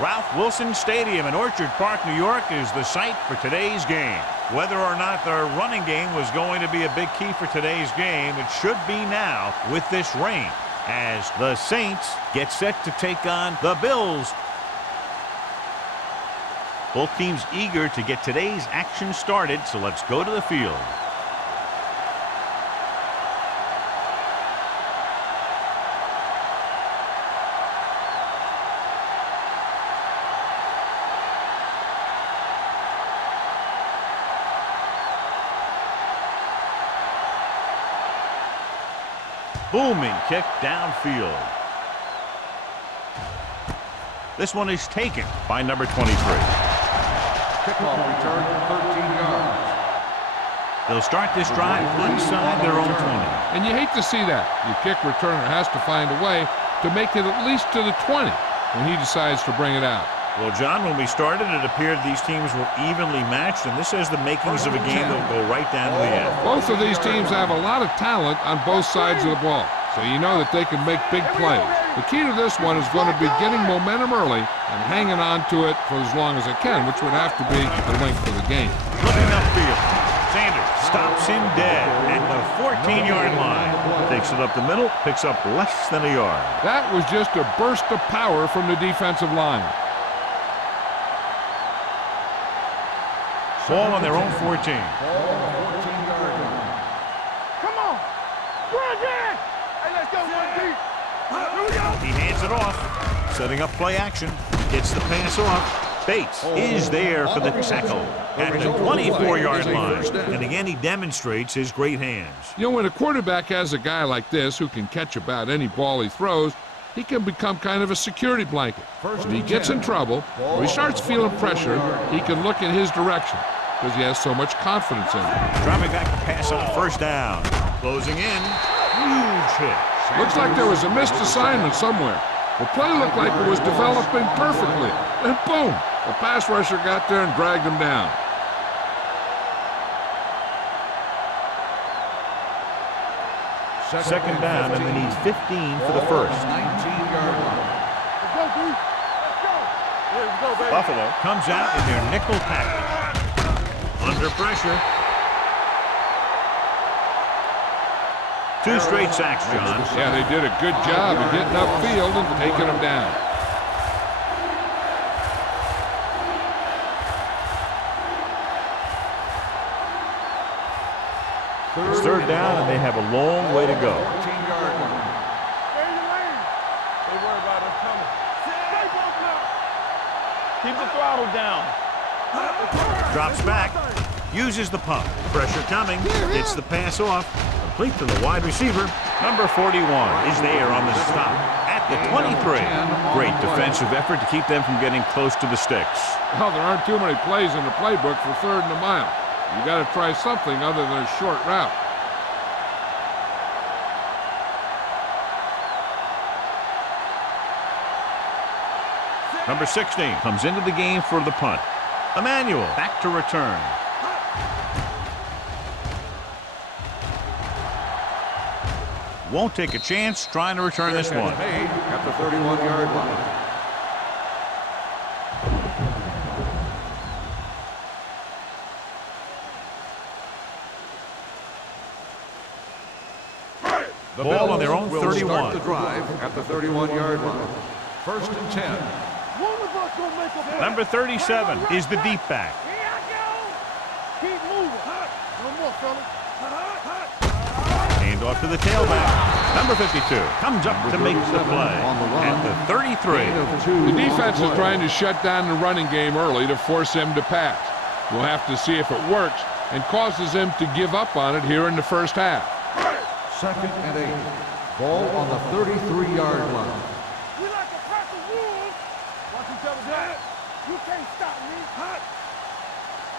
Ralph Wilson Stadium in Orchard Park, New York is the site for today's game. Whether or not their running game was going to be a big key for today's game, it should be now with this rain, as the Saints get set to take on the Bills. Both teams eager to get today's action started, so let's go to the field. Booming kick downfield. This one is taken by number 23. Kickoff return, 13 yards. They'll start this drive inside their own 20. And you hate to see that. Your kick returner has to find a way to make it at least to the 20 when he decides to bring it out. Well, John, when we started, it appeared these teams were evenly matched, and this has the makings of a game that will go right down to the end. Both of these teams have a lot of talent on both sides of the ball, so you know that they can make big plays. The key to this one is going to be getting momentum early and hanging on to it for as long as it can, which would have to be the length of the game. Looking upfield. Sanders stops him dead at the 14-yard line. Takes it up the middle, picks up less than a yard. That was just a burst of power from the defensive line. Ball on their own 14. Ball on the 14-yard line. Come on! Run, Dan! Hey, let's go, one deep. Here we go. He hands it off. Setting up play action. Gets the pass off. Bates is there for the tackle at the 24-yard line. And again, he demonstrates his great hands. You know, when a quarterback has a guy like this who can catch about any ball he throws, he can become kind of a security blanket. If he gets in trouble, or he starts feeling pressure, he can look in his direction because he has so much confidence in him. Dropping back to pass on first down. Closing in. Huge hit. Looks like there was a missed assignment somewhere. The play looked like it was developing perfectly. And boom, the pass rusher got there and dragged him down. Second down, and they need 15 for the first. 19-yard line. Let's go, D. Let's go. Here we go, baby. Buffalo comes out in their nickel package. Under pressure. 2 straight sacks, John. Yeah, they did a good job of getting upfield and taking him down. It's third down, and they have a long way to go. 14-yard line. Stay in your lane. They worry about us coming. Stay broken up. Keep the throttle down. Drops back. Uses the pump. Pressure coming. Gets the pass off. Complete to the wide receiver. Number 41 is there on the stop at the 23. Great defensive effort to keep them from getting close to the sticks. Well, there aren't too many plays in the playbook for 3rd and a mile. You got to try something other than a short route. Number 16 comes into the game for the punt. Emmanuel back to return. Won't take a chance trying to return this one. Made at the 31-yard line. The ball on their own will 31. Start the drive at the 31-yard line. 1st and 10. One of us gonna make a play. Number 37 is the deep back. Here I go. Keep moving. No more, fellas. Hand off to the tailback. Number 52 comes up to make the play on the run. at the 33. The defense is trying to shut down the running game early to force him to pass. We'll have to see if it works and causes him to give up on it here in the first half. 2nd and 8. Ball on the 33-yard line. We like a pack of wolves. Watch each other back. You can't stop me.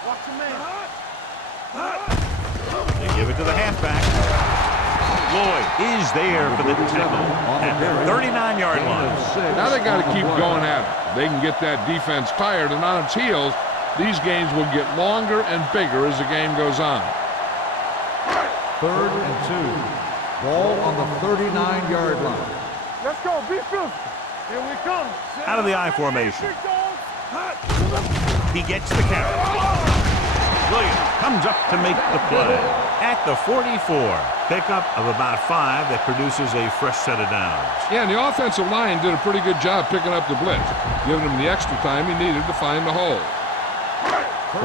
Watch your man. They give it to the halfback. Lloyd is there for the tackle at the 39-yard line. Now they got to keep going at it. They can get that defense tired and on its heels. These games will get longer and bigger as the game goes on. 3rd and 2. Ball on the 39-yard line. Let's go. Be physical. Here we come. Out of the I formation. He gets the carry. Williams comes up to make the play. At the 44. Pickup of about 5 that produces a fresh set of downs. Yeah, and the offensive line did a pretty good job picking up the blitz, giving him the extra time he needed to find the hole.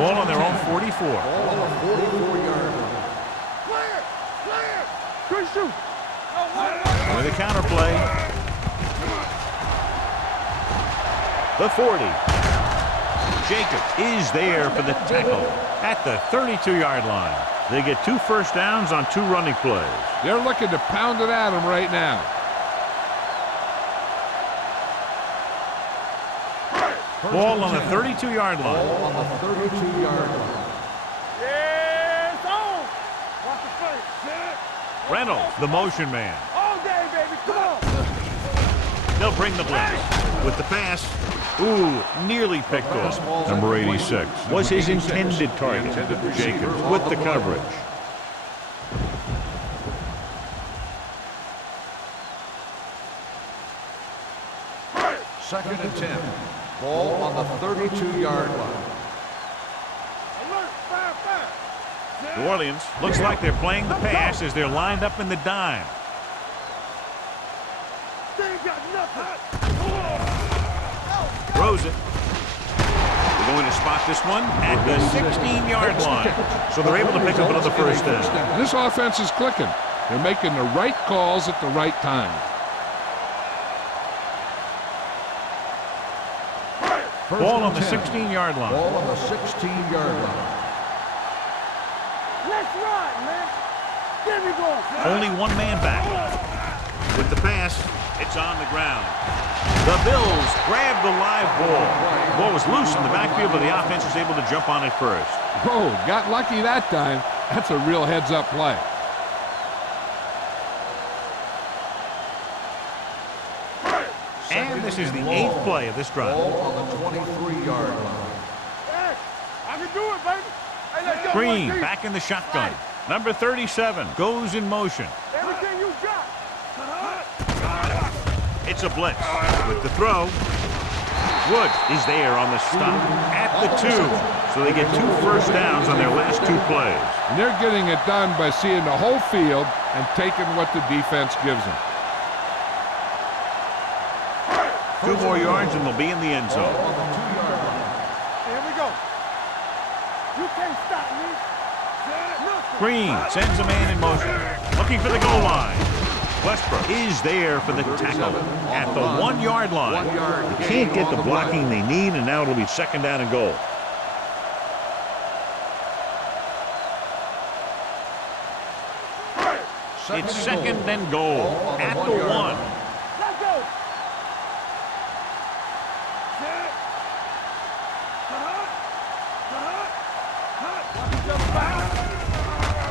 Ball on their own 44. Ball on the 44-yard line. Clear. Good shoot. With a counter play. The 40. Jacob is there for the tackle at the 32-yard line. They get 2 first downs on 2 running plays. They're looking to pound it at him right now. Ball on the 32-yard line. Ball on the 32-yard line. Yeah, it's on. Watch the face. Reynolds, the motion man. All day, baby. Come on. They'll bring the blitz. With the pass, ooh, nearly picked off. Number 86 was his intended target. Jacobs with the coverage. Second and 10. Ball on the 32-yard line. Alert. 5-5. New Orleans looks like they're playing the pass as they're lined up in the dime. They ain't got nothing. Throws it. They're going to spot this one at the 16-yard line. So they're able to pick up another first down. This offense is clicking. They're making the right calls at the right time. Ball on the 16-yard line. Ball on the 16-yard line. Let's ride, man. There we go. Only one man back. With the pass, it's on the ground. The Bills grab the live ball. The ball was loose in the backfield, but the offense was able to jump on it first. Whoa, got lucky that time. That's a real heads-up play. And this is the 8th play of this drive. Ball on the 23-yard line. Hey, I can do it, baby. Hey, let's go. Green One, back in the shotgun. Number 37 goes in motion. everything you got. It's a blitz. With the throw, Woods is there on the stop at the 2. So they get 2 first downs on their last 2 plays. And they're getting it done by seeing the whole field and taking what the defense gives them. 2 more yards and they'll be in the end zone. On the 2-yard line. Here we go. You can't stop me. Green sends a man in motion. Looking for the goal line. Westbrook is there for the tackle at the 1-yard line. They can't get the blocking they need, and now it'll be second down and goal. It's second and goal at the 1. Let's go.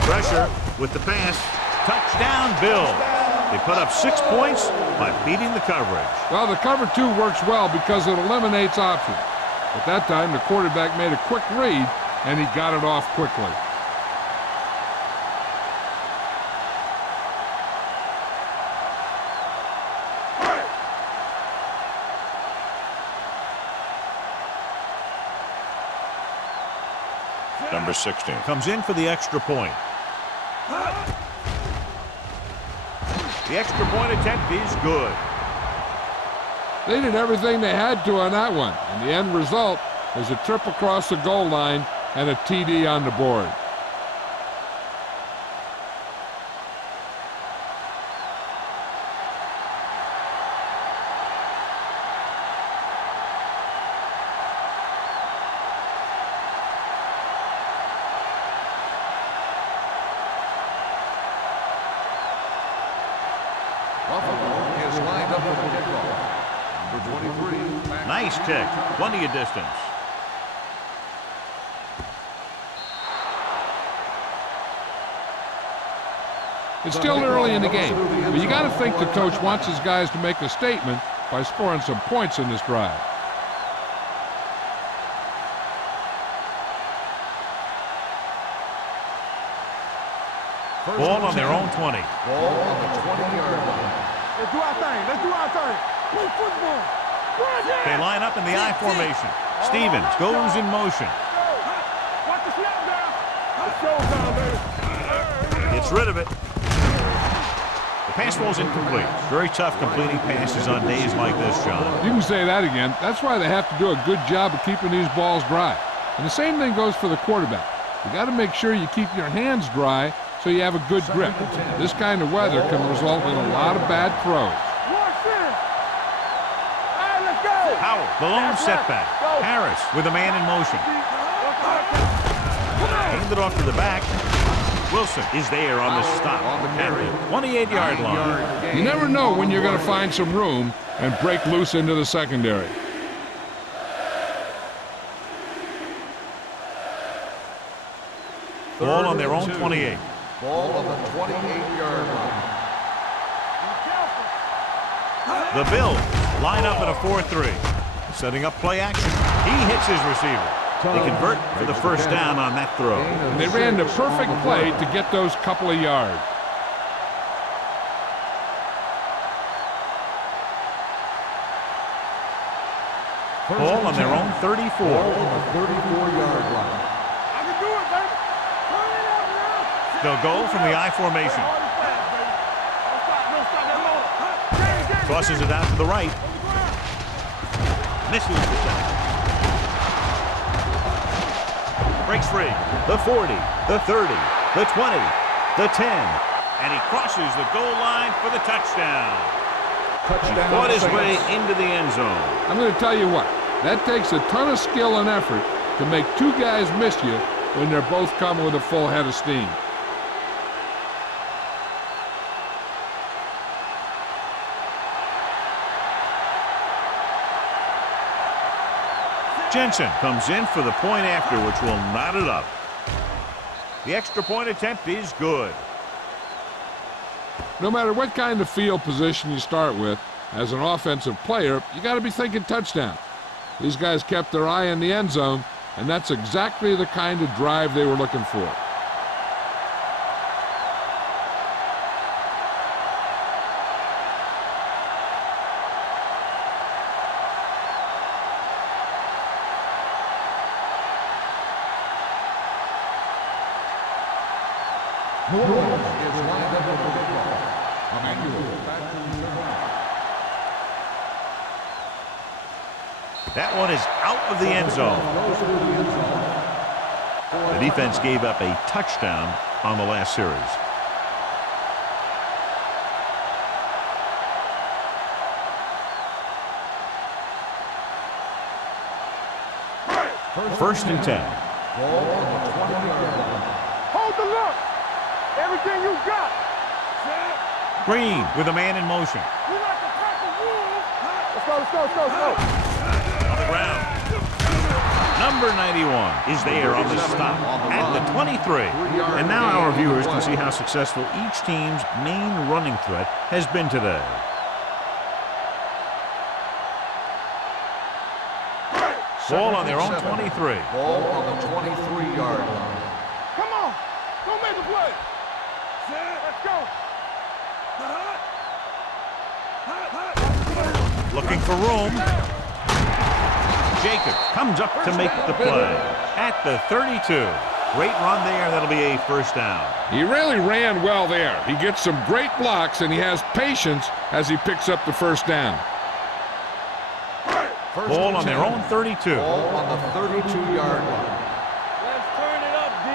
Pressure with the pass. Touchdown, Bill. They put up 6 points by beating the coverage. Well, the cover 2 works well because it eliminates options. At that time, the quarterback made a quick read, and he got it off quickly. Number 16 comes in for the extra point. The extra point attempt is good. They did everything they had to on that one, and the end result was a trip across the goal line and a TD on the board. Buffalo is lined up for the kickoff. Number 23. Nice kick. Plenty of distance. It's still early in the game, but you got to think the coach wants his guys to make a statement by scoring some points in this drive. Ball on their own 20. Ball on the 20-yard line. Let's do our thing. Let's do our thing. Play football. They line up in the I formation. Stevens goes in motion. Watch the snap down. It's showdown, baby. Gets rid of it. The pass ball's incomplete. Very tough completing passes on days like this, John. You can say that again. That's why they have to do a good job of keeping these balls dry. And the same thing goes for the quarterback. You got to make sure you keep your hands dry so you have a good grip. This kind of weather can result in a lot of bad throws. Watch this. All right, let's go. Howell, the lone setback. Harris with a man in motion. Handed off to the back. Wilson is there on the stop at the 28-yard line. You never know when you're going to find some room and break loose into the secondary. Ball on their own 28. Ball on the 28-yard line. The Bills line up in a 4-3. Setting up play action. He hits his receiver. They convert for the first down on that throw. And they ran the perfect play to get those couple of yards. Ball on their own 34. Ball on the 34-yard line. I can do it, baby. Turn it up now. They'll go from the I formation. Tosses it out to the right. Misses the tackle. Breaks free. The 40, the 30, the 20, the 10. And he crosses the goal line for the touchdown. He fought his way into the end zone. I'm going to tell you what, that takes a ton of skill and effort to make two guys miss you when they're both coming with a full head of steam. Jensen comes in for the point after, which will knot it up. The extra point attempt is good. No matter what kind of field position you start with, as an offensive player, you got to be thinking touchdown. These guys kept their eye on the end zone, and that's exactly the kind of drive they were looking for. That one is out of the end zone. The defense gave up a touchdown on the last series. First and 10. Hold the look. Everything you got. Green with a man in motion. We like to pack the wolves. Let's go, let's go, let's go, let's go. On the ground. Number 91 is there on the stop at the 23. And now our viewers can see how successful each team's main running threat has been today. Ball on their own 23. Ball on the 23-yard line. Come on. Go make a play. Let's go. Looking for room. Jacob comes up to make the play at the 32. Great run there. That'll be a first down. He really ran well there. He gets some great blocks, and he has patience as he picks up the first down. Ball on their own 32. Ball on the 32-yard line. Let's turn it up, D.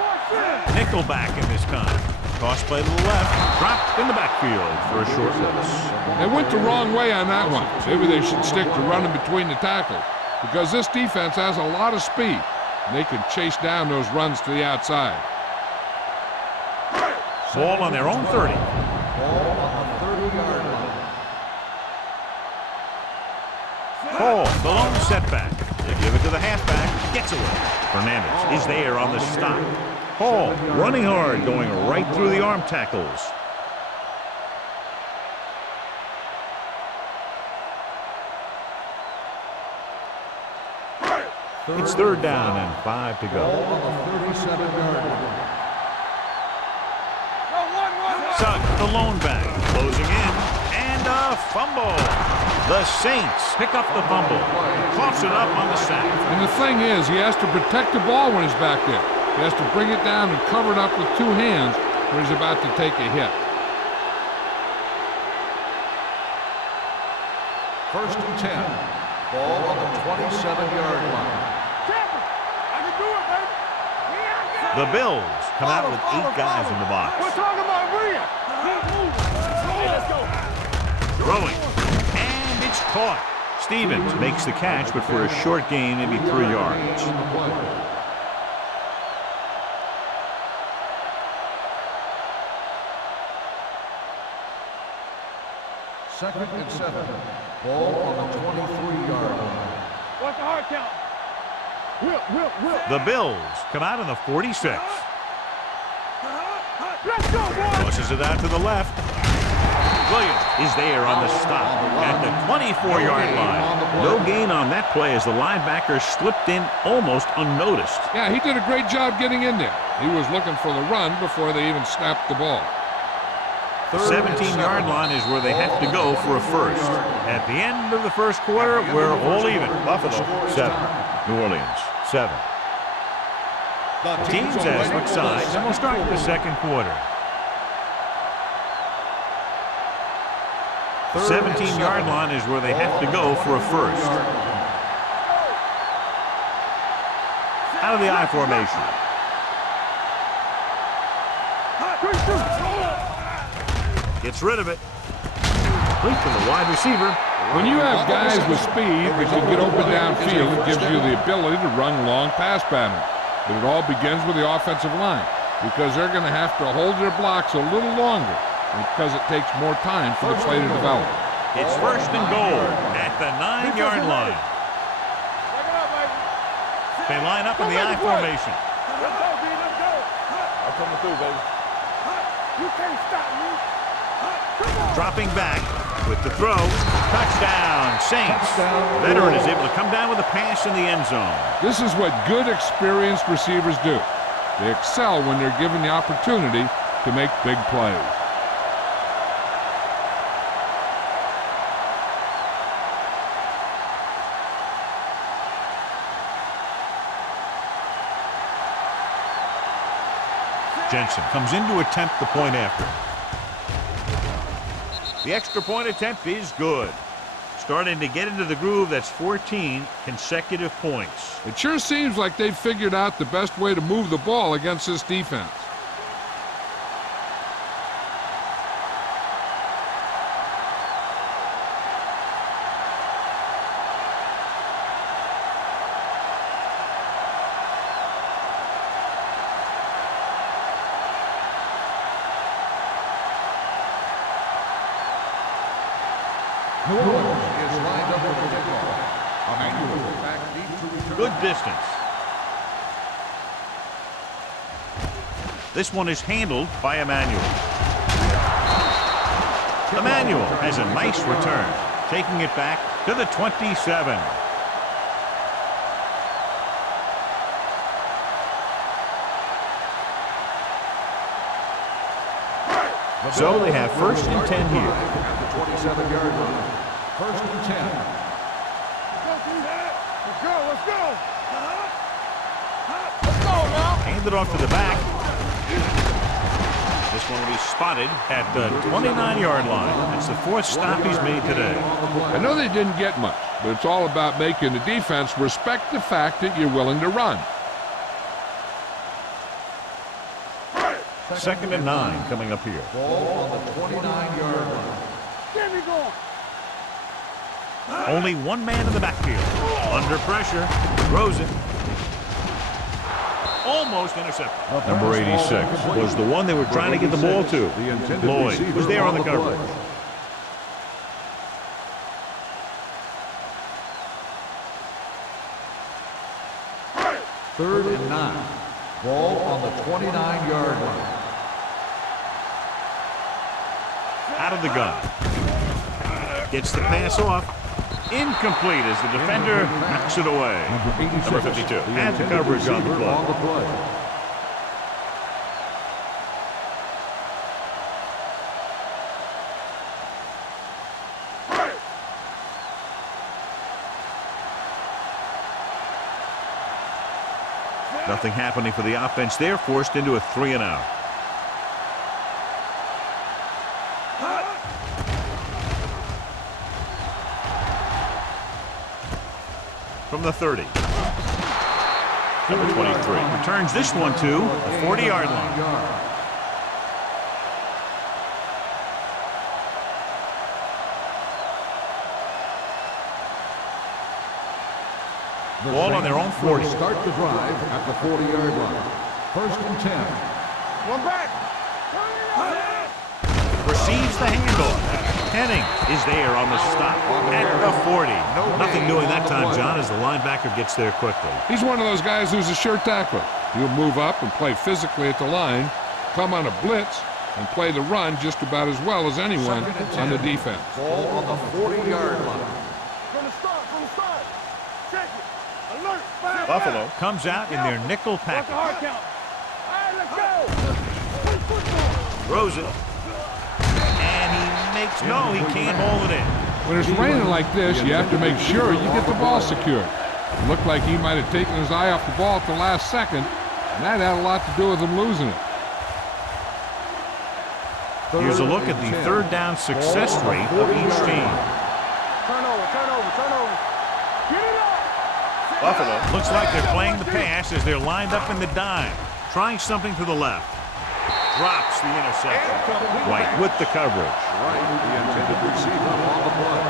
Watch it. Nickelback in this time. Toss play to the left. Dropped in the backfield for a short loss. They went the wrong way on that one. Maybe they should stick to running between the tackles, because this defense has a lot of speed, and they can chase down those runs to the outside. Ball on their own 30. Ball on the 30-yard line. Hall, the lone setback. They give it to the halfback. Gets away. Fernandez is there on the stop. Hall running hard, going right through the arm tackles. It's third down and 5 to Ball go. on the 37-yard line. Sugg, the lone back, closing in. a fumble. The Saints pick up the fumble. Coughs it up on the sack. And the thing is, he has to protect the ball when he's back there. He has to bring it down and cover it up with two hands when he's about to take a hit. First and 10. Ball on the 27-yard line. I can do it, baby. The Bills come out with 8 guys in the box. We're talking about Rhea. Let's go. Throwing. And it's caught. Stevens makes the catch, but for a short gain, maybe 3 yards. Second and 7. Ball on the 23-yard line. What's the hard count? Whip. The Bills come out in the 46. Let's go, boy. Pushes it out to the left. Williams is there on the stop at the 24-yard line. No gain on that play as the linebacker slipped in almost unnoticed. Yeah, he did a great job getting in there. He was looking for the run before they even snapped the ball. 17-yard line is where they have to go for a first. At the end of the first quarter, we're all even. Buffalo 7, New Orleans 7. Teams as switch sides, and we'll start with the second quarter. 17-yard line is where they have to go for a first. Out of the I formation. Gets rid of it. Complete to the wide receiver. When you have guys with speed that can get open downfield, it gives you the ability to run long pass patterns. But it all begins with the offensive line because they're going to have to hold their blocks a little longer because it takes more time for the play to develop. It's first and goal at the 9-yard line. They line up in the I formation. Let's go, B. Let's go. I'm coming through, baby. You can't stop me. Dropping back with the throw. Touchdown, Saints. Veteran is able to come down with a pass in the end zone. This is what good, experienced receivers do. They excel when they're given the opportunity to make big plays. Jensen comes in to attempt the point after. The extra point attempt is good. Starting to get into the groove. That's 14 consecutive points. It sure seems like they've figured out the best way to move the ball against this defense. New Orleans is lined up for the kickoff. Emmanuel back deep to return. Good distance. This one is handled by Emmanuel. Emmanuel has a nice return, taking it back to the 27. So they have first and 10 here. At the 27-yard line. First and 10. Let's do that. Let's go. Let's go. Let's go now. Handed off to the back. This one will be spotted at the 29-yard line. That's the 4th stop he's made today. I know they didn't get much, but it's all about making the defense respect the fact that you're willing to run. Second and 9 coming up here. Ball on the 29-yard line. Get me going. Only one man in the backfield. Under pressure. Throws it. Almost intercepted. Number 86 was the one they were trying to get the ball to. Lloyd was there on the coverage. Third and 9. Ball on the 29-yard line. Out of the gun. Gets the pass off. Incomplete as the defender knocks it away. Number 52 had the coverage on the play. Nothing happening for the offense there, forced into a 3-and-out. From the 30. Number 23 returns this one to the 40-yard line. Ball on their own 40. Start the drive at the 40-yard line. 1st and 10. One back. Receives the handle. Henning is there on the stop at the 40. Nothing doing that time, John, as the linebacker gets there quickly. He's one of those guys who's a sure tackler. He'll move up and play physically at the line, come on a blitz, and play the run just about as well as anyone on the defense. Ball on the 40-yard line. From the start, check it. Alert, fire, Buffalo comes out in their nickel Watch package. the hard count. All right, let's go. Throws it. And he makes no, he can't hold it in. When it's raining like this, you have to make sure you get the ball secured. It looked like he might have taken his eye off the ball at the last second, and that had a lot to do with him losing it. Here's a look at the third down success rate of each team. Turnover. Get it up. Buffalo looks like they're playing the pass as they're lined up in the dime, trying something to the left. Drops the interception. White with the coverage. Right, the intended receiver on the play.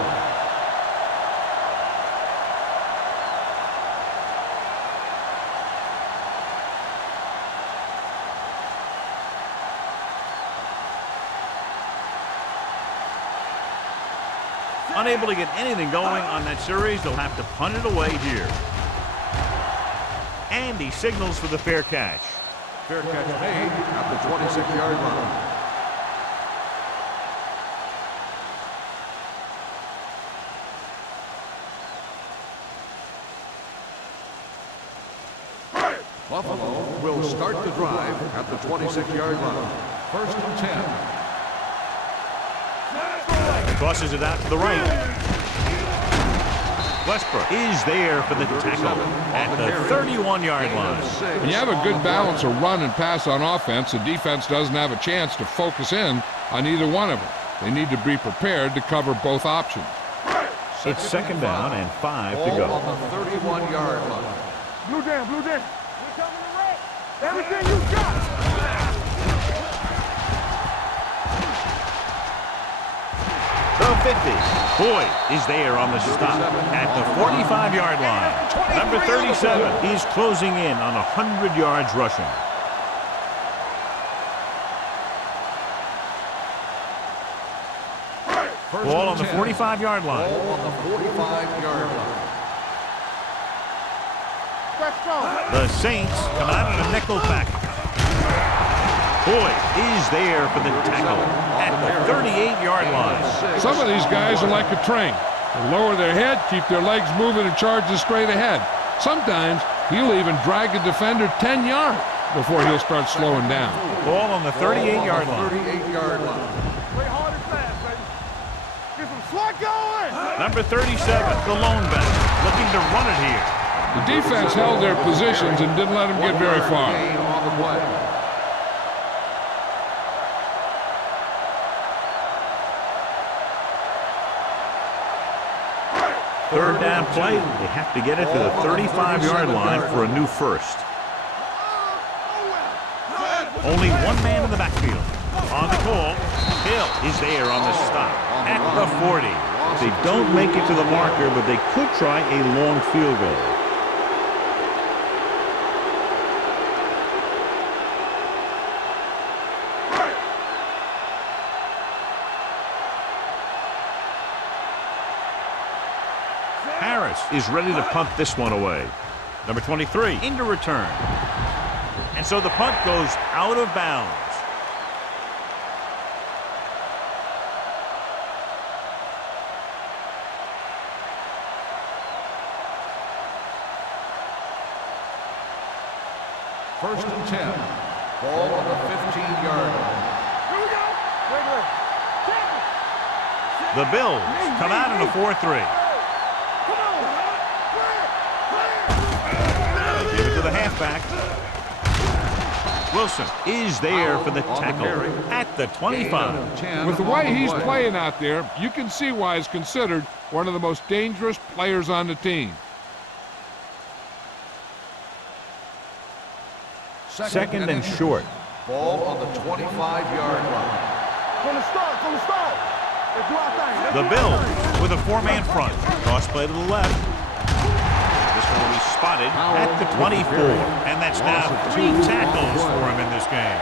Unable to get anything going on that series, they'll have to punt it away here. And he signals for the fair catch. Fair catch made at the 26-yard line. Buffalo will start the drive at the 26-yard line. 1st and 10. Tosses it out to the right. Westbrook is there for the tackle at the 31-yard line. When you have a good balance of run and pass on offense, the defense doesn't have a chance to focus in on either one of them. They need to be prepared to cover both options. It's 2nd down and 5 to Ball go. on the 31-yard line. Blue down. We coming to wreck. Everything you got. The 50. Boyd is there on the stop at the 45-yard line. Number 37 is closing in on 100 yards rushing. Ball on the 45-yard line. Ball on the 45-yard line. The Saints come out in a nickel package. Boyd is there for the tackle at the 38-yard line. Some of these guys are like a train. They lower their head, keep their legs moving, and charge straight ahead. Sometimes he'll even drag a defender 10 yards before he'll start slowing down. Ball on the 38-yard line. 38-yard line. Play hard and fast, baby. Get some swat going. Number 37, the lone back, looking to run it here. The defense held their positions and didn't let them get very far. Gain on the play. Third down play. They have to get it to the 35-yard line for a new first. Only one man in the backfield. On the call, Hill is there on the stop at the 40. They don't make it to the marker, but they could try a long field goal. Harris is ready to punt this one away. Number 23 into return. And so the punt goes out of bounds. First and 10. Ball on the 15-yard line. Here we go. Wait. The Bills come out in a 4-3. Come on. Give it to the halfback. Wilson is there for the tackle at the 25. With the way he's playing out there, you can see why he's considered one of the most dangerous players on the team. Second and short. Ball on the 25-yard line. From the start, from the start. Let's do our thing. Let's The do our Bills thing. with a four-man front. Cross play to the left. This one will be spotted at the 24. And that's now 3 tackles for him in this game.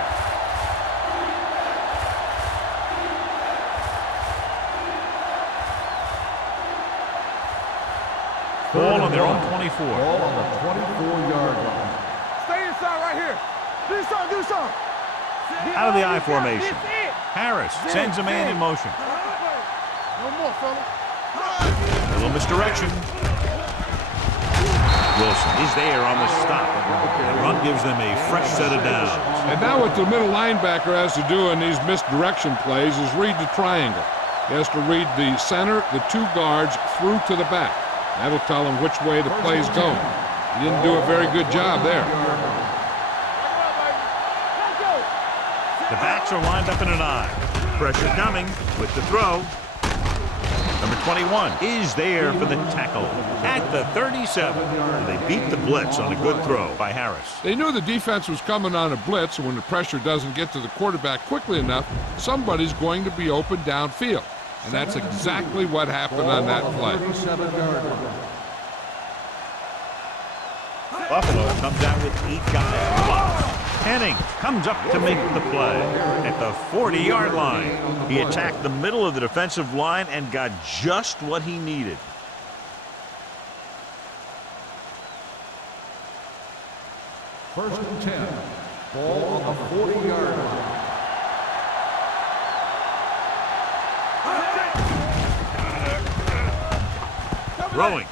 Ball on their own 24. Ball on the 24-yard line. Stay inside right here. Do something, do something. Out of the I formation. Harris sends a man in motion. No more, fella. A little misdirection. Wilson is there on the stop. And run gives them a fresh set of downs. And now what the middle linebacker has to do in these misdirection plays is read the triangle. He has to read the center, the 2 guards, through to the back. That'll tell him which way the play's going. He didn't do a very good job there. The backs are lined up in an I. Pressure coming with the throw. Number 21 is there for the tackle at the 37. And they beat the blitz on a good throw by Harris. They knew the defense was coming on a blitz, and when the pressure doesn't get to the quarterback quickly enough, somebody's going to be open downfield. And that's exactly what happened on that play. Buffalo comes out with 8 guys. Henning comes up to make the play at the 40-yard line. He attacked the middle of the defensive line and got just what he needed. First and 10. Ball on the 40-yard line. Throwing.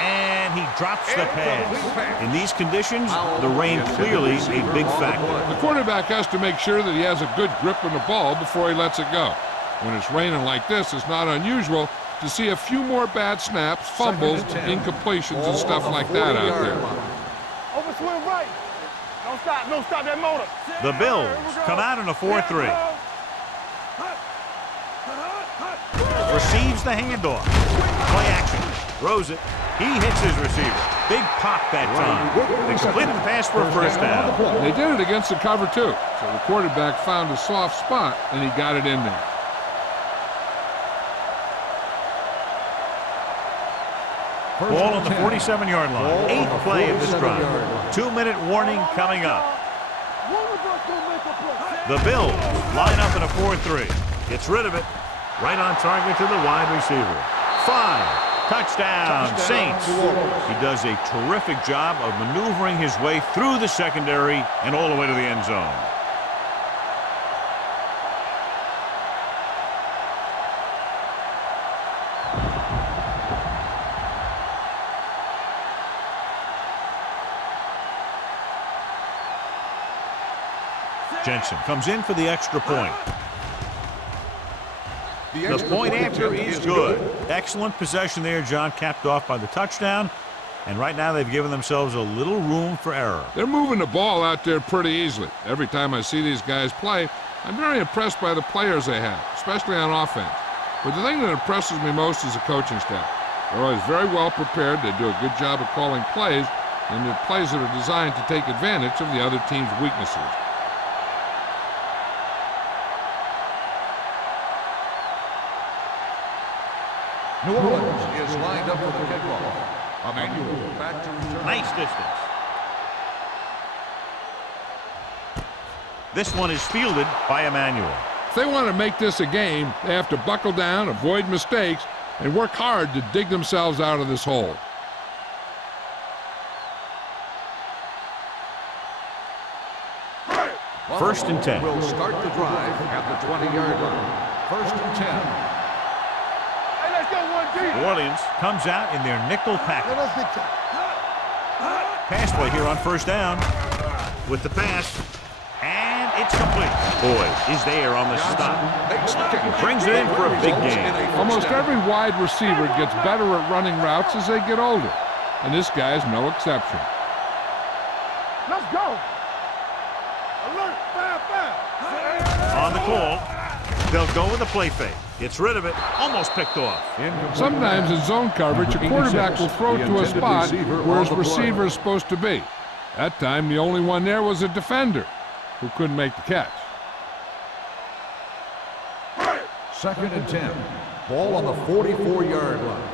And he drops the pass. In these conditions, the rain clearly a big factor. The quarterback has to make sure that he has a good grip on the ball before he lets it go. When it's raining like this, it's not unusual to see a few more bad snaps, fumbles, incompletions, and stuff like that out there. Over swing right. Don't stop that motor. The Bills come out in a 4-3. Receives the handoff. Play action. Throws it. He hits his receiver. Big pop that time. They completed the pass for a first down. They did it against the cover, too. So the quarterback found a soft spot, and he got it in there. Ball on the 47-yard line. 8th play of this drive. 2-minute warning coming up. The Bills line up in a 4-3. Gets rid of it. Right on target to the wide receiver. 5. Touchdown, Saints. He does a terrific job of maneuvering his way through the secondary and all the way to the end zone. Jensen comes in for the extra point. The point after is good. Excellent possession there, John, capped off by the touchdown. And right now they've given themselves a little room for error. They're moving the ball out there pretty easily. Every time I see these guys play, I'm very impressed by the players they have, especially on offense. But the thing that impresses me most is the coaching staff. They're always very well prepared. They do a good job of calling plays, and the plays that are designed to take advantage of the other team's weaknesses. New Orleans is lined up for the kickoff. Emmanuel back to return. Nice distance. This one is fielded by Emmanuel. If they want to make this a game, they have to buckle down, avoid mistakes, and work hard to dig themselves out of this hole. First and 10. Will start the drive at the 20-yard line. First and 10. New Orleans comes out in their nickel package. Pass play here on first down with the pass, and it's complete. Boyd is there on the stop. He brings it in for a big game. Almost every wide receiver gets better at running routes as they get older, and this guy's no exception. on the call. They'll go with a play fake. Gets rid of it. Almost picked off. Sometimes in zone coverage, a quarterback will throw to a spot where his receiver is supposed to be. That time, the only one there was a defender who couldn't make the catch. 2nd and 10. Ball on the 44-yard line.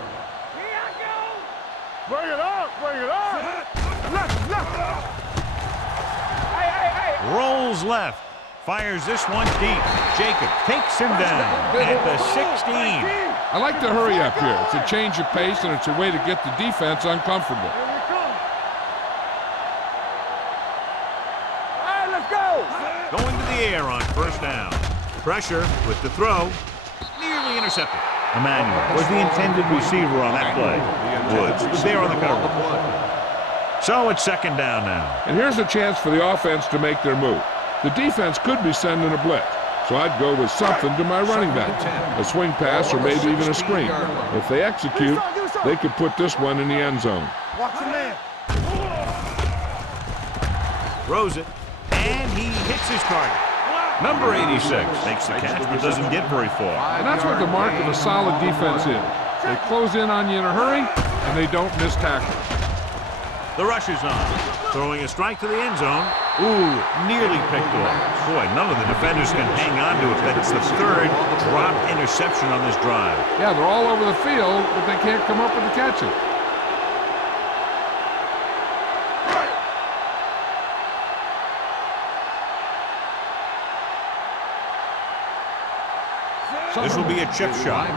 Bring it up, bring it up. Left. Hey. Rolls left. Fires this one deep. Jacob takes him down at the 16. I like to hurry up here. It's a change of pace, and it's a way to get the defense uncomfortable. Here we come. All right, let's go. Going to the air on 1st down. Pressure with the throw. Nearly intercepted. Emmanuel was the intended receiver on that play. Woods was there on the cover. So it's 2nd down now. And here's a chance for the offense to make their move. The defense could be sending a blitz, so I'd go with something to my running back. A swing pass or maybe even a screen. If they execute, they could put this one in the end zone. Watch your man. Throws it, and he hits his target. Number 86 makes the catch but doesn't get very far. And that's what the mark of a solid defense is. They close in on you in a hurry, and they don't miss tackles. The rush is on. Throwing a strike to the end zone. Ooh, nearly picked off. Boy, none of the defenders can hang on to it. That's the 3rd dropped interception on this drive. Yeah, they're all over the field, but they can't come up with the catches. This will be a chip shot.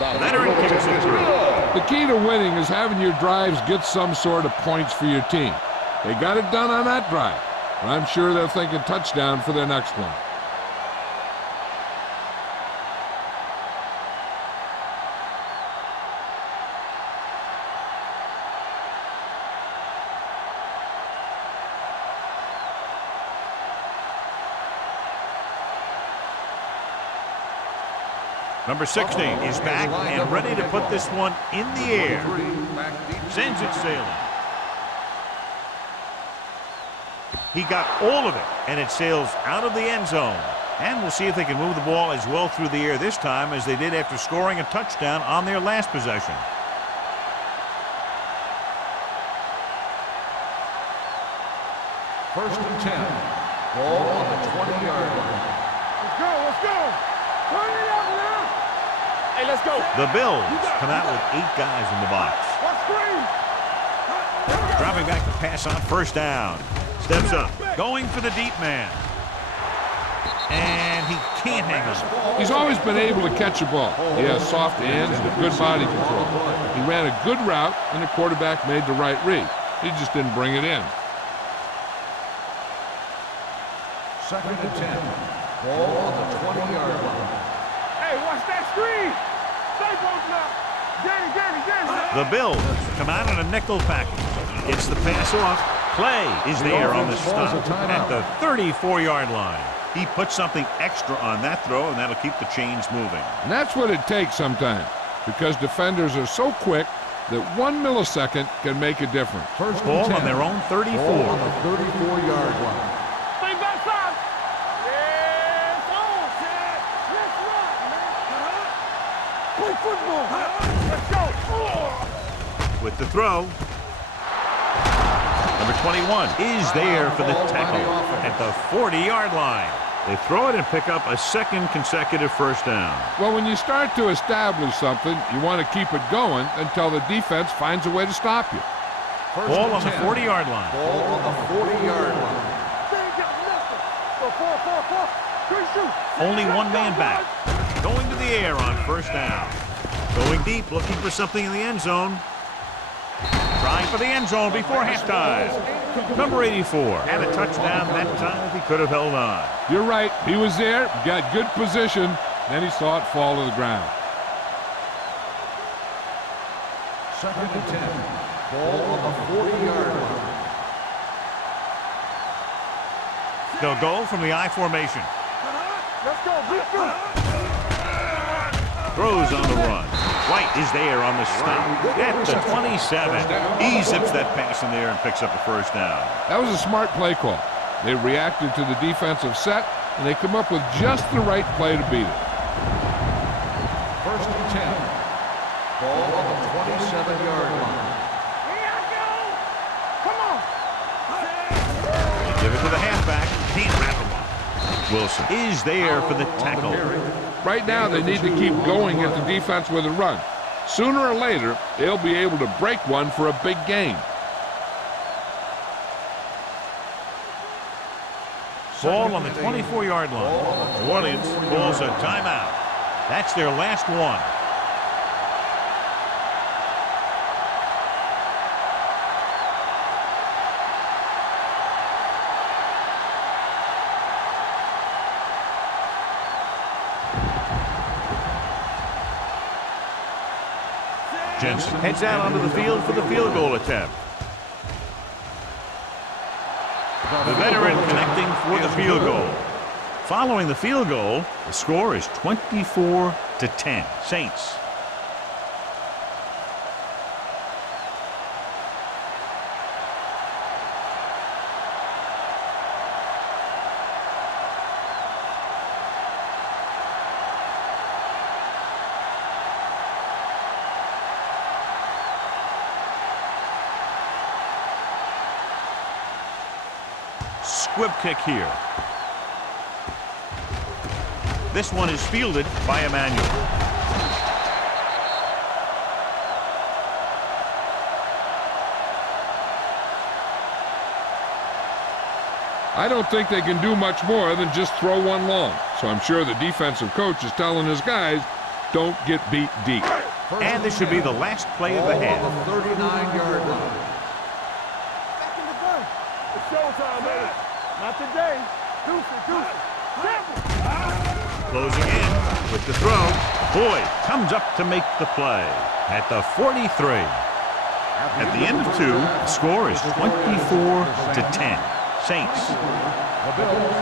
Veteran kicks it through. The key to winning is having your drives get some sort of points for your team. They got it done on that drive, and I'm sure they're thinking touchdown for their next one. Number 16 is back and ready to put this one in the air. Sends it sailing. He got all of it, and it sails out of the end zone. And we'll see if they can move the ball as well through the air this time as they did after scoring a touchdown on their last possession. First and 10. Ball on the 20-yard line. Let's go. Turn it up now. Hey, let's go. The Bills come out with 8 guys in the box. Let's screen. Dropping back to pass on 1st down. Steps up. Going for the deep man. And he can't hang on. He's always been able to catch a ball. He has soft hands and good body control. He ran a good route, and the quarterback made the right read. He just didn't bring it in. 2nd and 10. Ball on the 20-yard line. Hey, watch that screen. Stay broken up. Get it. The Bills come out in a nickel package. Gets the pass off. Clay is there on the stop at the 34-yard line. He puts something extra on that throw, and that'll keep the chains moving. And that's what it takes sometimes, because defenders are so quick that 1 millisecond can make a difference. First Ball and 10. on their own 34. Ball on the 34-yard line. Stay back side. Yeah, on, Chad. Let's rock, man. Play football. Let's go. With the throw. Number 21 is there for the tackle at the 40-yard line. They throw it and pick up a 2nd consecutive 1st down. Well, when you start to establish something, you want to keep it going until the defense finds a way to stop you. Ball on the 40-yard line. Ball on the 40-yard line. They ain't got nothing. Go 4. Good shoot. Only one man back. Going to the air on 1st down. Going deep, looking for something in the end zone. Trying for the end zone before halftime. Number 84 had a touchdown that time if he could have held on. You're right. He was there, got good position, then he saw it fall to the ground. 2nd and 10. Ball on the 40-yard line. They'll go from the I formation. Let's go. Beat through. throws on the run. White is there on the stop at the 27. He zips that pass in there and picks up a first down. That was a smart play call. They reacted to the defensive set, and they come up with just the right play to beat it. First and 10. Ball on the 27-yard line. Here I go. Come on. They give it to the halfback. Can't wrap him up. Wilson is there for the tackle. Right now, they need to keep going at the defense with a run. Sooner or later, they'll be able to break one for a big gain. Ball on the 24-yard line. New Orleans calls a timeout. That's their last one. Jensen heads out onto the field for the field goal attempt. The veteran connecting for the field goal. Following the field goal, the score is 24-10. Saints. Squib kick here. This one is fielded by Emmanuel. I don't think they can do much more than just throw one long. So I'm sure the defensive coach is telling his guys, don't get beat deep. And this should be the last play of the half. On the 39-yard line. Back in the gun. It's showtime, man. Not today. Deuce. Closing in with the throw. Boyd comes up to make the play at the 43. At the end of two, the score is 24-10. Saints. The Bills,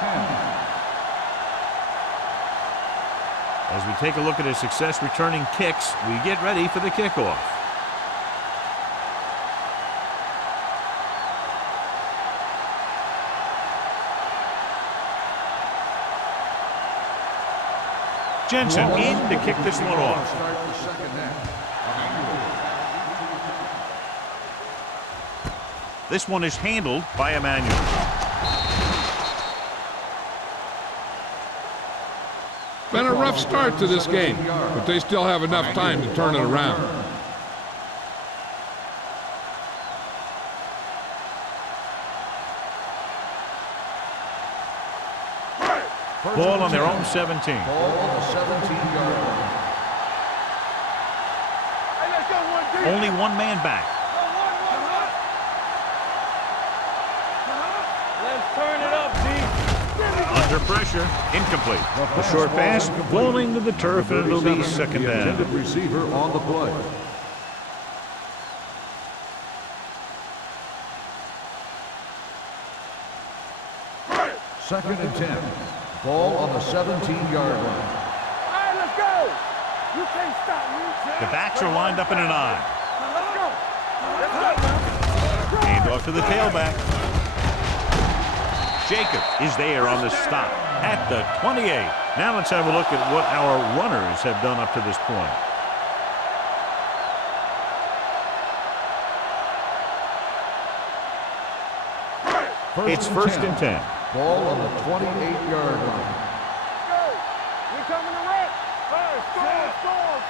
10. As we take a look at his success returning kicks, we get ready for the kickoff. Jensen in to kick this one off. Start the second half. This one is handled by Emmanuel. Been a rough start to this game, but they still have enough time to turn it around. Ball on their own 17. Ball on the 17-yard line. Hey, let's go one deep. Only one man back. Let's turn it up, D. Under pressure, incomplete. The short pass falling to the turf, and it'll be second The down. intended receiver on the play. Second and 10. Ball on the 17-yard line. All right, let's go. You can't stop me. The backs are lined up in an eye. Let's go. Let's go. Hand off to the tailback. Jacob is there on the stop at the 28. Now let's have a look at what our runners have done up to this point. It's first and 10. Ball on the 28-yard line. Go. We coming to wreck. Hey, score.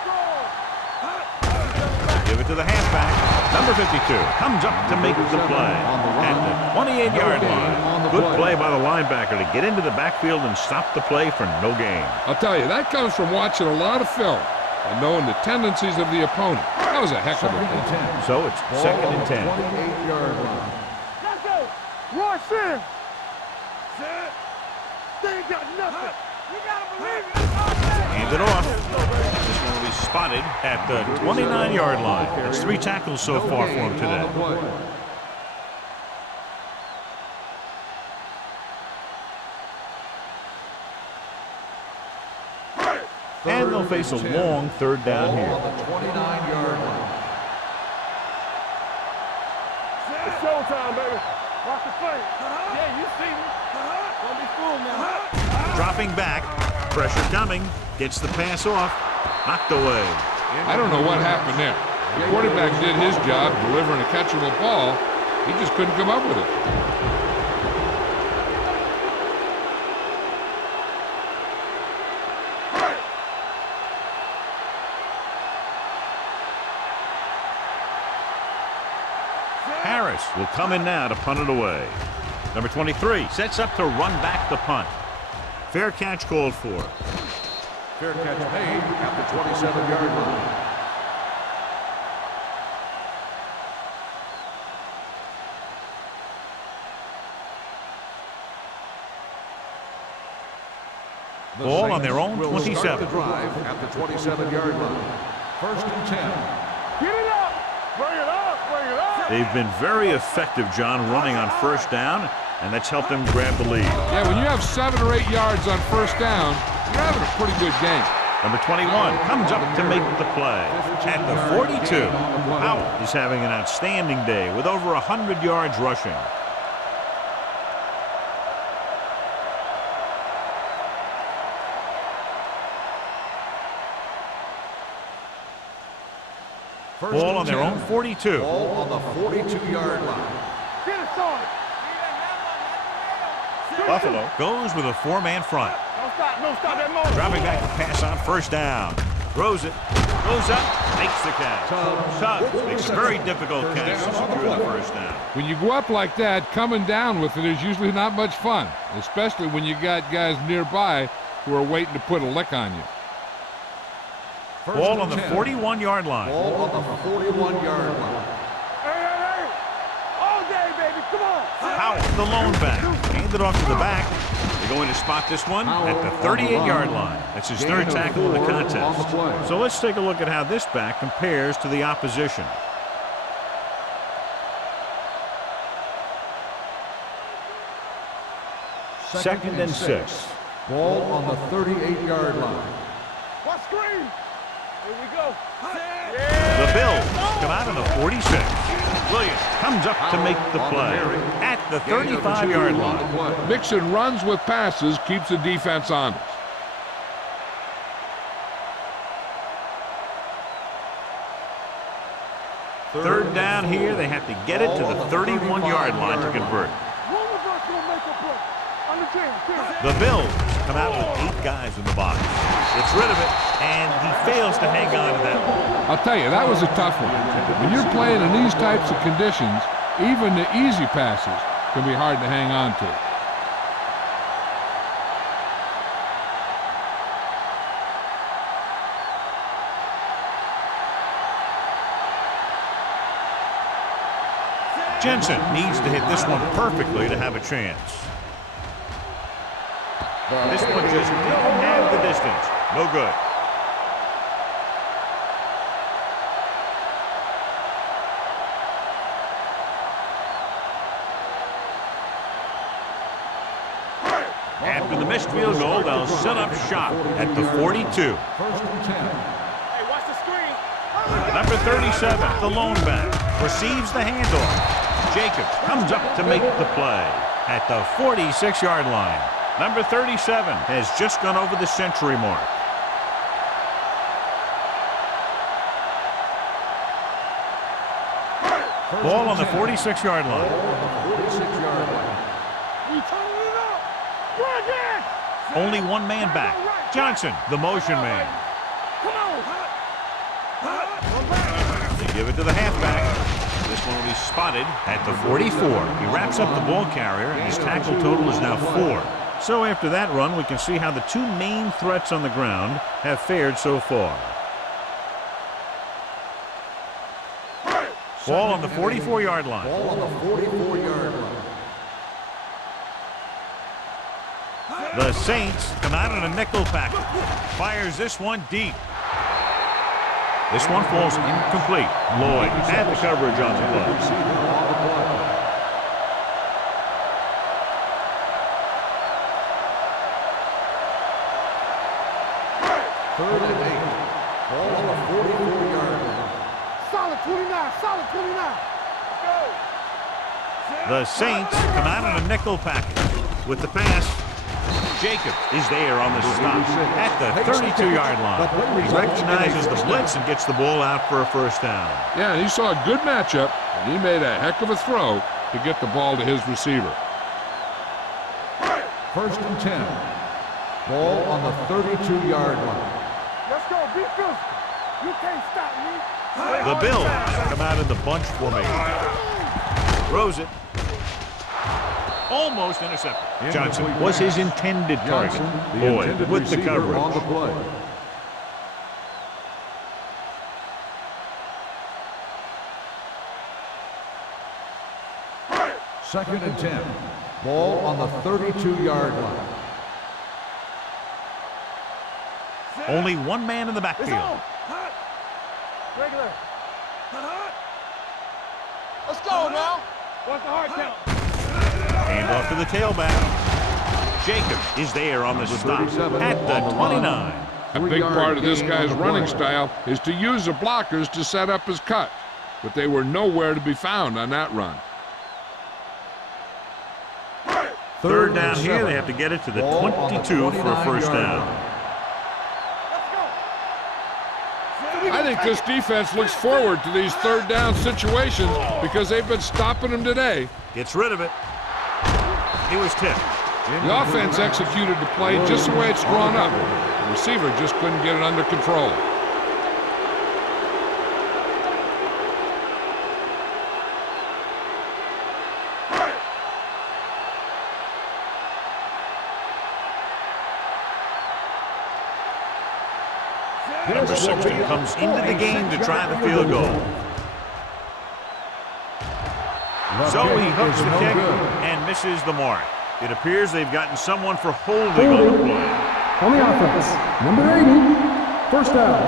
Give it to the halfback. Number 52 comes up to make the play at the 28-yard line. Good play by the linebacker to get into the backfield and stop the play for no gain. I'll tell you, that comes from watching a lot of film and knowing the tendencies of the opponent. That was a heck of a Second and play. 10. So it's Ball second on and the 10. 28-yard line. Let's go. Rush in. They ain't got nothing. You gotta believe it. Hand it off. This one will be spotted at the 29-yard line. That's 3 tackles so far for him On today. the play. And they'll face a long third down here. On the 29-yard line. It's showtime, baby. Watch the play. Yeah, you see me. Don't be fooled now. Dropping back. Pressure coming. Gets the pass off. Knocked away. I don't know what happened there. The quarterback did his job delivering a catchable ball. He just couldn't come up with it. Harris will come in now to punt it away. Number 23 sets up to run back the punt. Fair catch called for. Fair catch made at the 27-yard line. The Ball on Saints their own will 27. start the drive at the 27-yard line. 1st and 10. Get it up. Bring it up. Bring it up. They've been very effective, John, running on first down, and that's helped them grab the lead. Yeah, when you have 7 or 8 yards on first down, you're having a pretty good game. Number 21 comes up to make the play. At the 42, Howell is having an outstanding day with over 100 yards rushing. Ball on their own 42. Ball on the 42-yard line. Get it started. Buffalo goes with a 4-man front. Don't stop. Don't stop that motion. Dropping back to pass on first down. Throws it. Goes up. Makes the catch. Tubbs makes a very difficult catch to secure the first down. When you go up like that, coming down with it is usually not much fun, especially when you got guys nearby who are waiting to put a lick on you. Ball on the 41-yard line. Ball on the 41-yard line. Hey. All day, baby. Come on. Howell, the lone back. Handed off to the back. They're going to spot this one at the 38-yard line. That's his third tackle of the contest. So let's take a look at how this back compares to the opposition. Second and 6. Ball on the 38-yard line. What screen? Here we go. The Bills come out on the 46. Williams comes up to make the play at the 35-yard line. Mixon runs with passes, keeps the defense honest. Third down here. They have to get it to the 31-yard line to convert. One of us gonna make a play. Understand? The Bills come out with 8 guys in the box. Gets rid of it, and he fails to hang on to that one. I'll tell you, that was a tough one. When you're playing in these types of conditions, even the easy passes can be hard to hang on to. Jensen needs to hit this one perfectly to have a chance. This one just didn't have the distance. No good. After the missed field goal, they'll set up shop at the 42. 1st and 10. Hey, watch the screen. Number 37, the lone back, receives the handoff. Jacobs comes up to make the play at the 46-yard line. Number 37 has just gone over the century mark. Ball on the 46-yard line. 46-yard line. We turning it up. Go again. Only one man back. Johnson, the motion man. Come on. They give it to the halfback. This one will be spotted at the 44. He wraps up the ball carrier, and his tackle total is now 4. So after that run, we can see how the 2 main threats on the ground have fared so far. Ball on the 44-yard line. Ball on the 44-yard line. The Saints come out in a nickel package. Fires this one deep. This one falls incomplete. Lloyd had the coverage on the play. 3rd and 8. Ball on the 44-yard line. Solid 29, solid 29. The Saints come out in a nickel package. With the pass, Jacobs is there on the stop at the 32-yard line. He recognizes the blitz and gets the ball out for a first down. Yeah, and he saw a good matchup, and he made a heck of a throw to get the ball to his receiver. 1st and 10. Ball on the 32-yard line. Let's go, be physical. You can't stop me. The Bills come out in the bunch formation. Throws it. Almost intercepted. Johnson was his intended target. Boyd with the coverage. On the play. Second and 10. Ball on the 32-yard line. Only one man in the backfield. Regular. Let's go now. What's the hard count? Hand off to the tailback. Jacobs is there on the stop at the 29. A big part of this guy's running style is to use the blockers to set up his cut, but they were nowhere to be found on that run. 3rd down here, they have to get it to the 22 for a first down. I think this defense looks forward to these 3rd down situations because they've been stopping them today. Gets rid of it. He was tipped. The offense executed the play just the way it's drawn up. The receiver just couldn't get it under control. Number 16 comes into the game to try the field goal. So he hooks the kick and misses the mark. It appears they've gotten someone for holding on the play. On the offense, number 80, first down.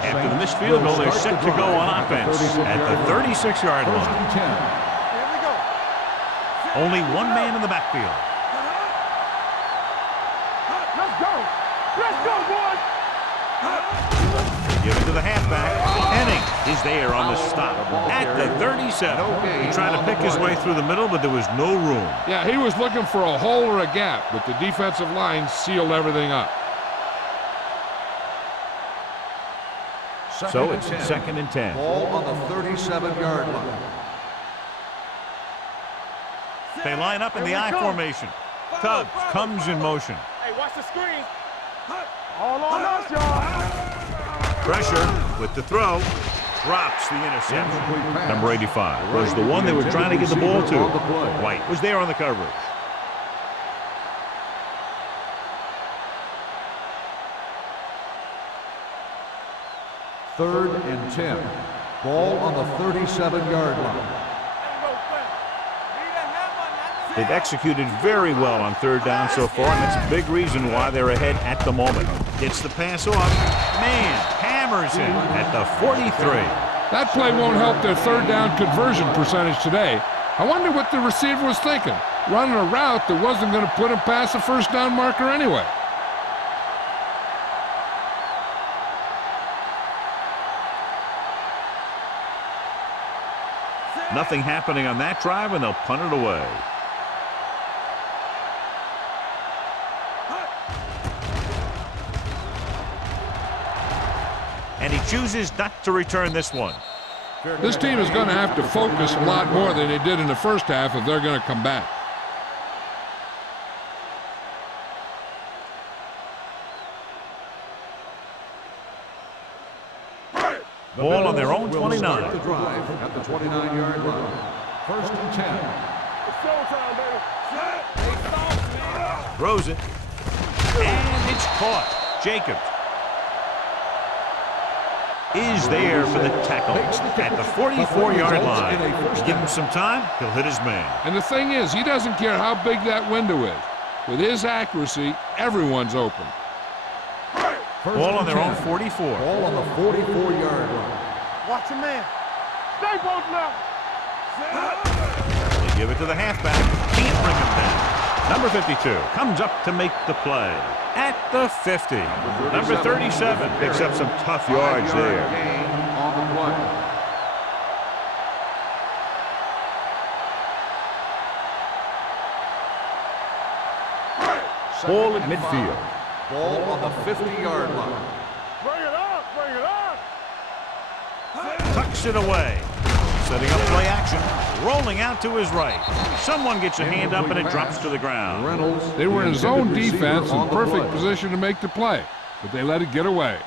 After the missed field goal, they're set to go on offense at the 36-yard line. Here we go. Only one man in the backfield. Let's go. Let's go, boys. Give it to the halfback. Henning is there on the stop at the 37. He tried to pick his way through the middle, but there was no room. Yeah, he was looking for a hole or a gap, but the defensive line sealed everything up. So it's 2nd and 10. Ball on the 37-yard line. They line up in the I formation. Tubbs comes in motion. Hey, watch the screen. All on us, y'all. Pressure with the throw. Drops the interception. Number 85 was the one they were trying to get the ball to. White was there on the coverage. Third and 10. Ball on the 37-yard line. They've executed very well on 3rd down so far, and that's a big reason why they're ahead at the moment. Gets the pass off. Man, hammers him at the 43. That play won't help their 3rd down conversion percentage today. I wonder what the receiver was thinking, running a route that wasn't going to put him past the first down marker anyway. Nothing happening on that drive, and they'll punt it away. And he chooses not to return this one. This team is going to have to focus a lot more than they did in the first half if they're going to come back. Ball on their own 29. The drive at the 29-yard line. 1st and 10. It's showtime, baby. Throws it. And it's caught. Jacobs is there for the tackle at the 44-yard line. Give him some time, he'll hit his man. And the thing is, he doesn't care how big that window is. With his accuracy, everyone's open. Ball on their own 44. Ball on the 44-yard line. Watch your man. Stay both left. They give it to the halfback. Can't bring him down. Number 52 comes up to make the play. At the 50. Number 37 picks up some tough yards there. Gain on the play. Ball at midfield. Ball on the 50-yard line. Bring it up, bring it up. Tucks it away. Setting up play action. Rolling out to his right. Someone gets a hand up and it drops to the ground. Reynolds. They were in zone intended receiver defense in on the perfect play. position to make the play, but they let it get away.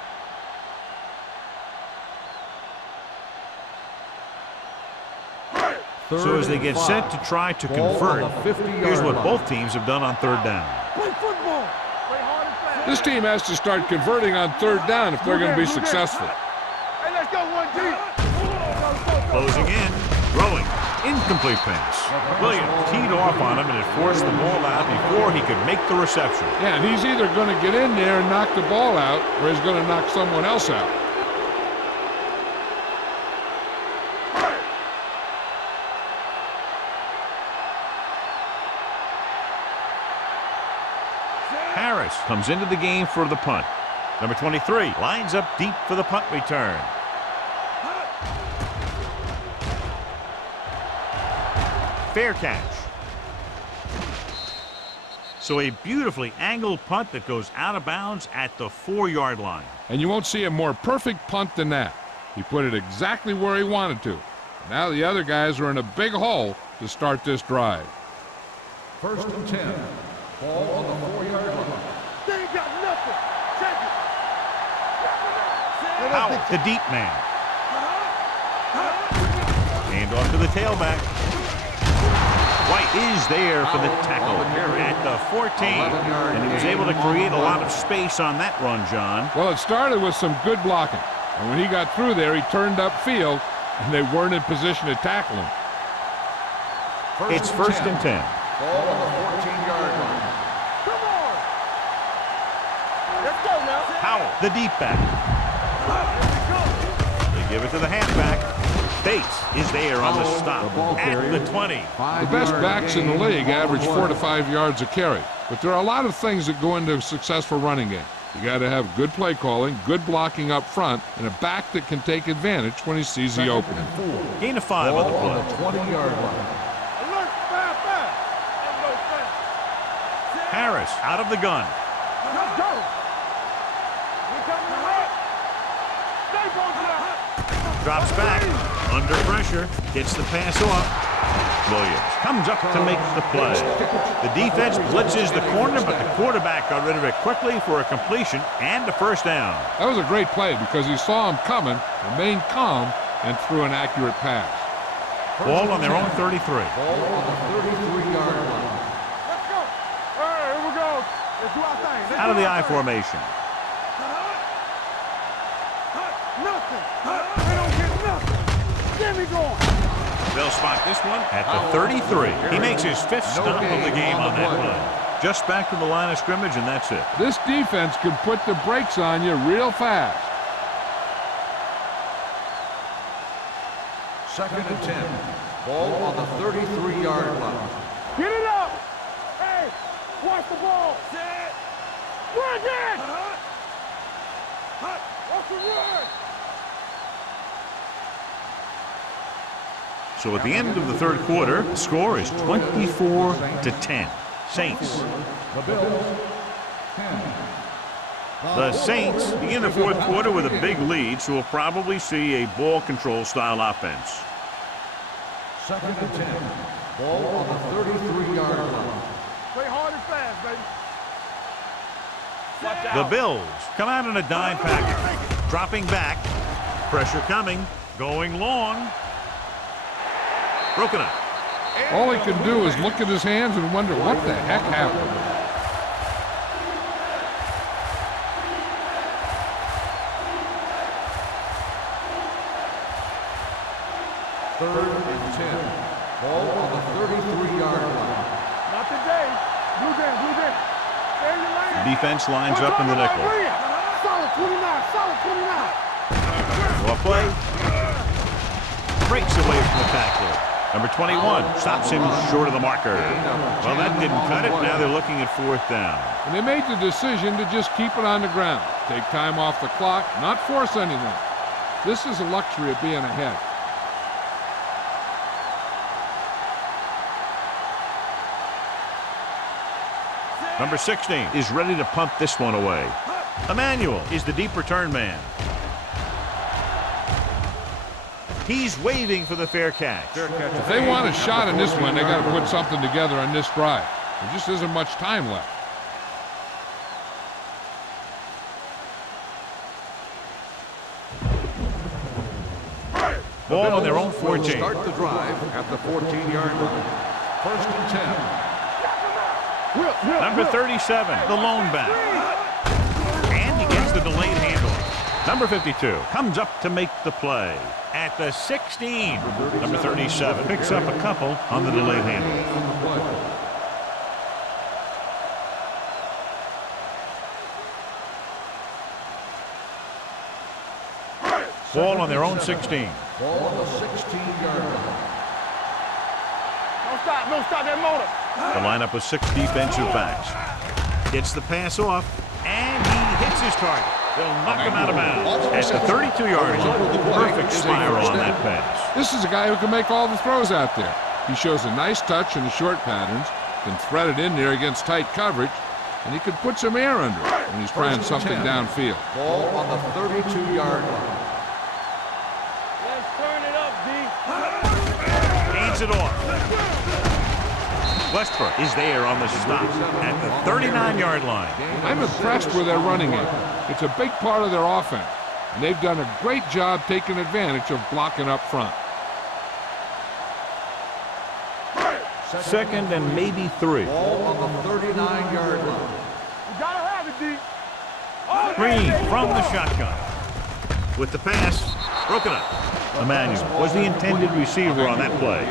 So as they get set to try to convert, here's what both teams have done on third down. Play football. Play hard and fast. This team has to start converting on third down if they're going to be successful. Hey, let's go one deep. Closing in, throwing, incomplete pass. Williams teed off on him and it forced the ball out before he could make the reception. Yeah, and he's either going to get in there and knock the ball out, or he's going to knock someone else out. Harris comes into the game for the punt. Number 23 lines up deep for the punt return. Fair catch. So a beautifully angled punt that goes out of bounds at the 4-yard line. And you won't see a more perfect punt than that. He put it exactly where he wanted to. Now the other guys are in a big hole to start this drive. 1st and 10. Ball on the 4-yard line. They ain't got nothing. Check it. Powell, the deep man. Hand off to the tailback. White is there for the tackle at the 14. And he was able to create a lot of space on that run, John. Well, it started with some good blocking. And when he got through there, he turned upfield, and they weren't in position to tackle him. It's 1st and 10. Ball on the 14-yard line. Come on. Let's go now. Powell, the deep back. They give it to the halfback. Bates is there on the stop at the 20. The best backs in the league average 4 to 5 yards a carry. But there are a lot of things that go into a successful running game. You got to have good play calling, good blocking up front, and a back that can take advantage when he sees the opening. Gain of 5 on the Ball on play. the 20-yard line. Alert, fast, fast. Let's go fast. Harris out of the gun. Let's go. We coming to right. Stay focused. Drops back. Under pressure. Gets the pass off. Williams comes up to make the play. The defense blitzes the corner, but the quarterback got rid of it quickly for a completion and a first down. That was a great play because he saw him coming, remained calm, and threw an accurate pass. Ball on their own 33. Ball on the 33-yard line. Let's go. All right, here we go. Let's do our thing. Out of the I formation. Nothing. We don't get nothing. Get me going. They'll spot this one at the 33. He makes his 5th stop of the game on that play. Just back to the line of scrimmage, and that's it. This defense can put the brakes on you real fast. 2nd and 10. Ball on the 33-yard line. Get it up. Hey, watch the ball. Set. Run it. Watch the run. So at the end of the 3rd quarter, the score is 24-10. Saints. The Bills, 10. The Saints begin the 4th quarter with a big lead, so we'll probably see a ball control style offense. 2nd and 10. Ball on the 33-yard line. Play hard and fast, baby. The Bills come out in a dime package. Dropping back. Pressure coming. Going long. Broken up. All he can do is look at his hands and wonder what the heck happened. Third and 10. Ball on the 33-yard line. Not today. Blue down, blue down. Stay in your lane. Defense lines up in the nickel. Solid 29, solid 29. Well play. Breaks away from the tackler. Number 21 stops him short of the marker. Well, that didn't cut it. Now they're looking at 4th down. And they made the decision to just keep it on the ground. Take time off the clock, not force anything. This is a luxury of being ahead. Number 16 is ready to pump this one away. Emmanuel is the deep return man. He's waving for the fair catch. If they want a shot in this one, they got to put something together on this drive. There just isn't much time left. Ball on their own 14. Start the drive at the 14-yard line. 1st and 10. Number 37, the lone back. And he gets the delayed handle. Number 52 comes up to make the play at the 16. Number 37 picks up a couple on the delayed handle. Ball on their own 16. Ball on the 16-yard line. Don't stop that motor. The lineup with 6 defensive backs. Gets the pass off, and he hits his target. They'll knock him out of bounds at the 32-yard line. Perfect spiral on that pass. This is a guy who can make all the throws out there. He shows a nice touch in the short patterns, can thread it in there against tight coverage, and he can put some air under it when he's trying something downfield. Ball on the 32-yard line. Let's turn it up, D. Hands it off. Westbrook is there on the stop at the 39-yard line. I'm impressed with their running game. It's a big part of their offense, and they've done a great job taking advantage of blocking up front. 2nd and maybe 3. Ball on the 39-yard line. You gotta have it, D. Green from the shotgun. With the pass, broken up. Emmanuel was the intended receiver on that play.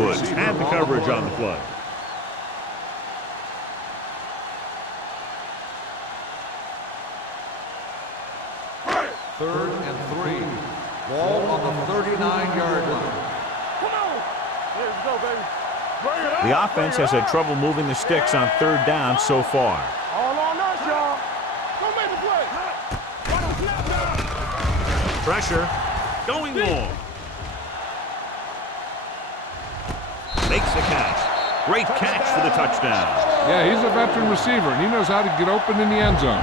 Woods had the coverage on the play. Third and 3. Ball on the 39-yard line. Come on. Let's go, baby. Bring it up. The offense has had trouble moving the sticks on 3rd down so far. All on us, y'all. Go make the play. Pressure, going long. Makes the catch. Great catch for the touchdown. Yeah, he's a veteran receiver, and he knows how to get open in the end zone.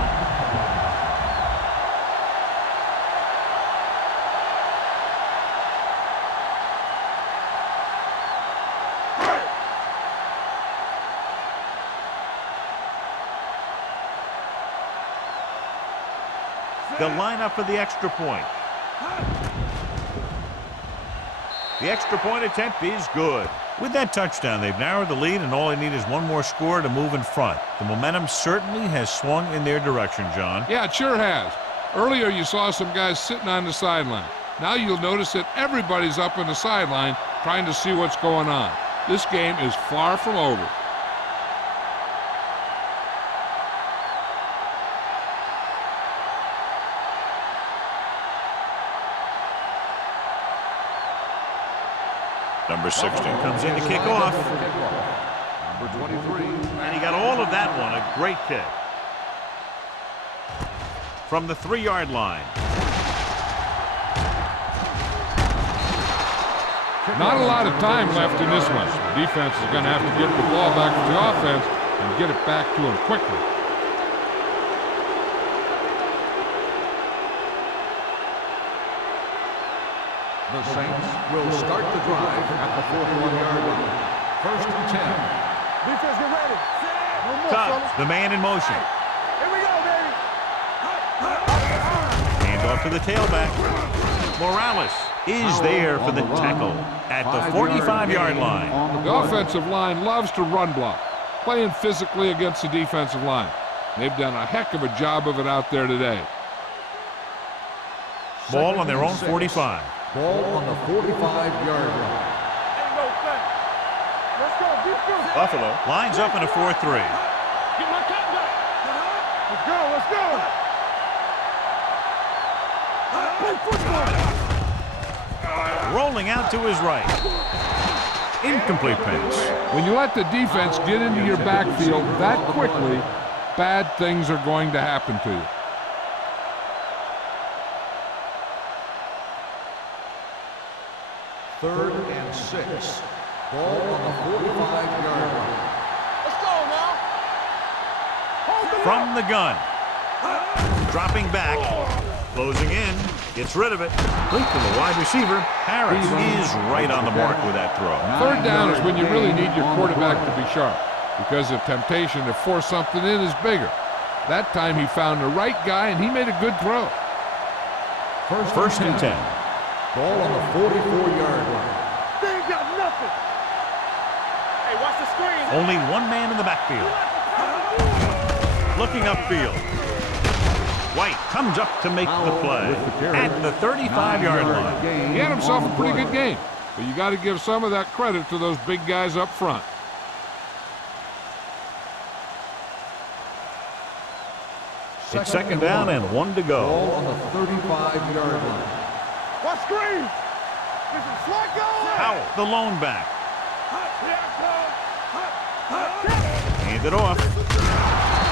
They'll line up for the extra point. The extra point attempt is good. With that touchdown, they've narrowed the lead, and all they need is one more score to move in front. The momentum certainly has swung in their direction, John. Yeah, it sure has. Earlier, you saw some guys sitting on the sideline. Now you'll notice that everybody's up on the sideline trying to see what's going on. This game is far from over. Number 16 comes in to kick off. Number 23. And he got all of that one. A great kick. From the 3-yard line. Not a lot of time left in this one. The defense is going to have to get the ball back to the offense and get it back to him quickly. The Saints will start the drive at the 41-yard line. 1st and 10. Defense, get ready. No more, Tubbs, fellas. the man in motion. Here we go, baby. Hand off to the tailback. Morales is there for the tackle at the 45-yard line. The offensive line loves to run block, playing physically against the defensive line. They've done a heck of a job of it out there today. Ball on their own 45. Ball on the 45-yard line. Ain't no thing. Let's go, defense. Buffalo lines up in a 4-3. Get my cat back. Let's go, let's go. Play football. Rolling out to his right. Incomplete pass. When you let the defense get into your backfield that quickly, bad things are going to happen to you. Third and 6. Ball on the 45-yard line. Let's go now. From the gun. Dropping back. Closing in. Gets rid of it. Complete to the wide receiver. Harris is right on the mark with that throw. Third down is when you really need your quarterback to be sharp because the temptation to force something in is bigger. That time he found the right guy and he made a good throw. First and 10. Ball on the 44-yard line. They ain't got nothing. Hey, watch the screen. Only one man in the backfield. Looking upfield. White comes up to make the play at the 35-yard line. He had himself a pretty good game, but you got to give some of that credit to those big guys up front. It's second down and 1 to go. Ball on the 35-yard line. What screen? This is Flacco. Powell, the lone back. Hand it off.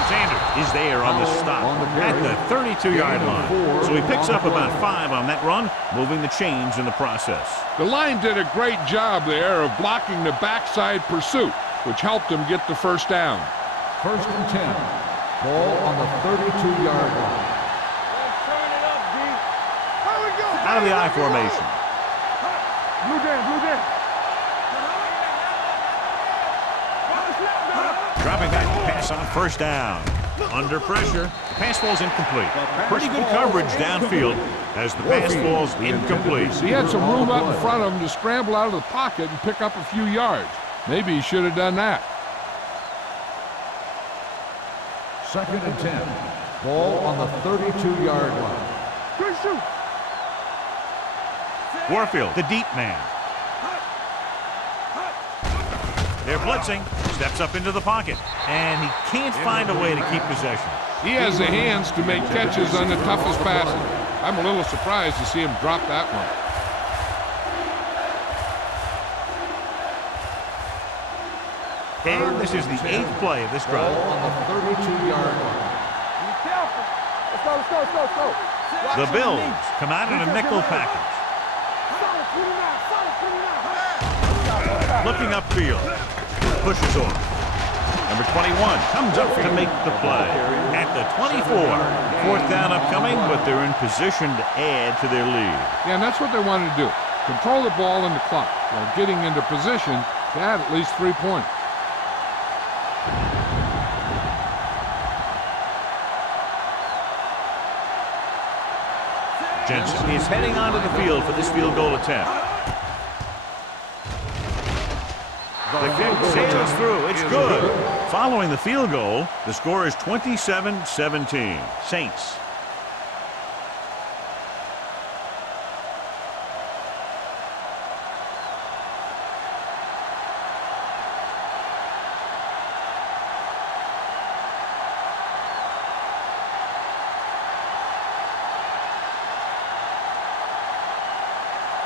Sanders is there on the stop at the 32-yard line. So he picks up about 5 on that run, moving the chains in the process. The line did a great job there of blocking the backside pursuit, which helped him get the first down. First and 10. Ball on the 32-yard line. Let's turn it up, D. Here we go. Out of the I formation. Blue down, blue down. Dropping back to pass on first down. Under pressure, the pass falls incomplete. Pretty good coverage downfield as the pass falls incomplete. He had some room up in front of him to scramble out of the pocket and pick up a few yards. Maybe he should have done that. Second and 10. Ball on the 32-yard line. Good shoot. Warfield, the deep man. They're blitzing. Steps up into the pocket. And he can't find a way to keep possession. He has the hands to make catches on the toughest passes. I'm a little surprised to see him drop that one. And this is the 8th play of this Ball drive. on the 32-yard line. Be careful. Let's go, let's go, let's go, let's go. Watch The your Bills knees. come out in a nickel package. Solid 29, solid 29. Looking upfield. Pushes off. Number 21 comes up to make the play at the 24. Fourth down upcoming, but they're in position to add to their lead. Yeah, and that's what they wanted to do. Control the ball and the clock while getting into position to add at least 3 points. Jensen is heading onto the field for this field goal attempt. The kick sails through. It's good. Following the field goal, the score is 27-17. Saints.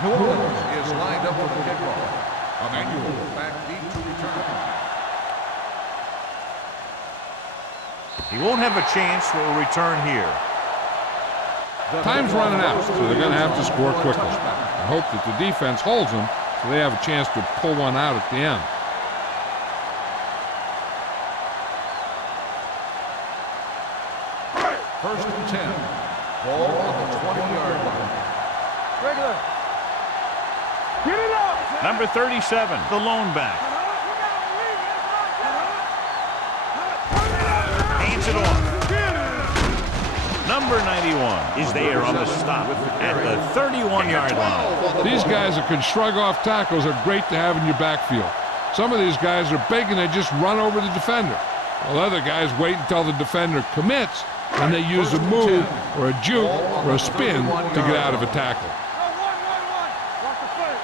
New Orleans is lined up for the kickoff. Emmanuel back deep to return. He won't have a chance for a return here. Time's running out, so they're going to have to score quickly. I hope that the defense holds them so they have a chance to pull one out at the end. First and 10. Ball on the 20-yard line. Regular. Get it up. Number 37, the lone back. Hands it off. Number 91 is there on the stop at the 31-yard line. These guys that can shrug off tackles are great to have in your backfield. Some of these guys are big and they just run over the defender. While other guys wait until the defender commits and they use a move or a juke or a spin to get out of a tackle. Watch the play.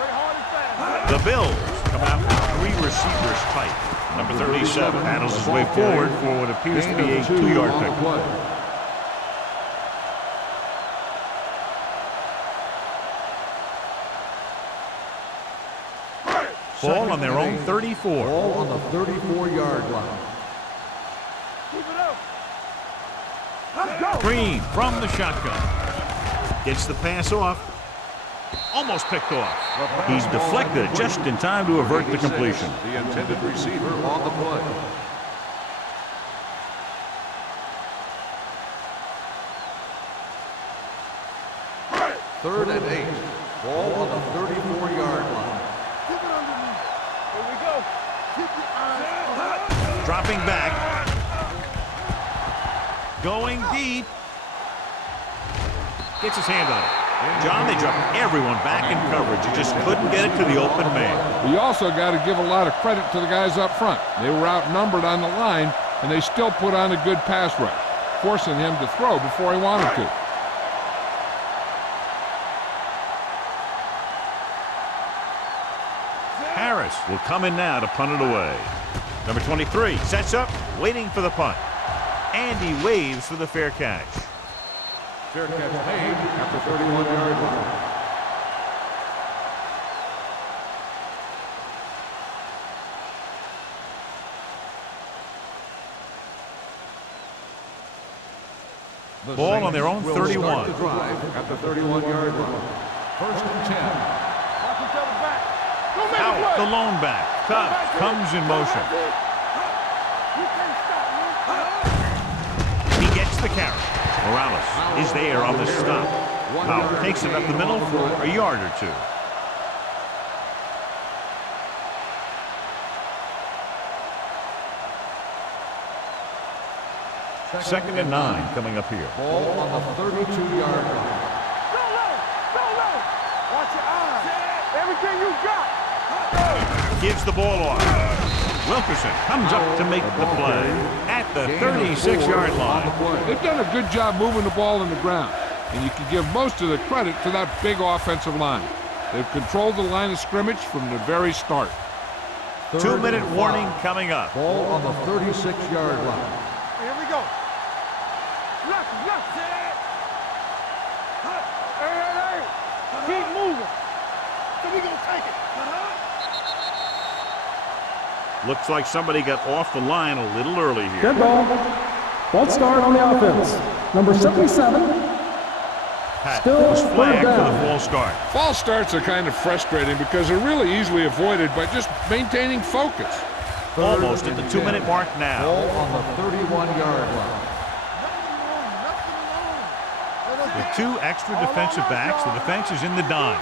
Play hard and fast. The Bills come out with 3 receivers tight. Number 37 paddles his way forward for what appears to be a 2-yard pickup. Ball on their own 34. Ball on the 34-yard line. Keep it up. Let's go. Green from the shotgun. Gets the pass off. Almost picked off. He's deflected it just in time to avert the completion. The intended receiver on the play. Third and 8. Ball on the 34-yard line. Keep it underneath. Here we go. Keep your eyes on. Dropping back. Going deep. Gets his hand on it. John, they dropped everyone back in coverage. He just couldn't get it to the open man. You also got to give a lot of credit to the guys up front. They were outnumbered on the line, and they still put on a good pass rush, forcing him to throw before he wanted to. Harris will come in now to punt it away. Number 23 sets up, waiting for the punt. And he waves for the fair catch. Fair catch made at the 31-yard line. The Ball on their own Saints will 31. start the drive at the 31-yard line. First and 10. Watch each other back. Don't make a Out, the play. lone back. Tubbs comes in motion. You can't stop me. He gets the carry. Morales is there on the stop. Powell takes it up the middle for a yard or two. Second and 9 coming up here. Ball on the 32-yard line. Go low. Go low. Watch your eyes. Everything you got. Gives the ball off. Wilkerson comes up to make the play at the 36-yard line. They've done a good job moving the ball in the ground, and you can give most of the credit to that big offensive line. They've controlled the line of scrimmage from the very start. 2-minute warning coming up. Ball on the 36-yard line. Here we go. Left. Hey. Keep moving. So we gonna take it. Looks like somebody got off the line a little early here. Dead ball. False start on the offense. Number 77. Pat Still was flagged third for the down. false start. False starts are kind of frustrating because they're really easily avoided by just maintaining focus. Almost at the 2-minute mark now. Ball on the 31-yard line. With 2 extra defensive backs, the defense is in the dime.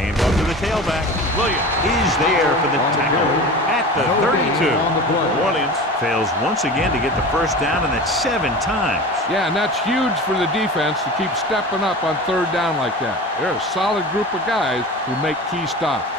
Hand off to the tailback. Williams is there for the tackle at the 32. New Orleans fails once again to get the first down, and that's 7 times. Yeah, and that's huge for the defense to keep stepping up on third down like that. They're a solid group of guys who make key stops.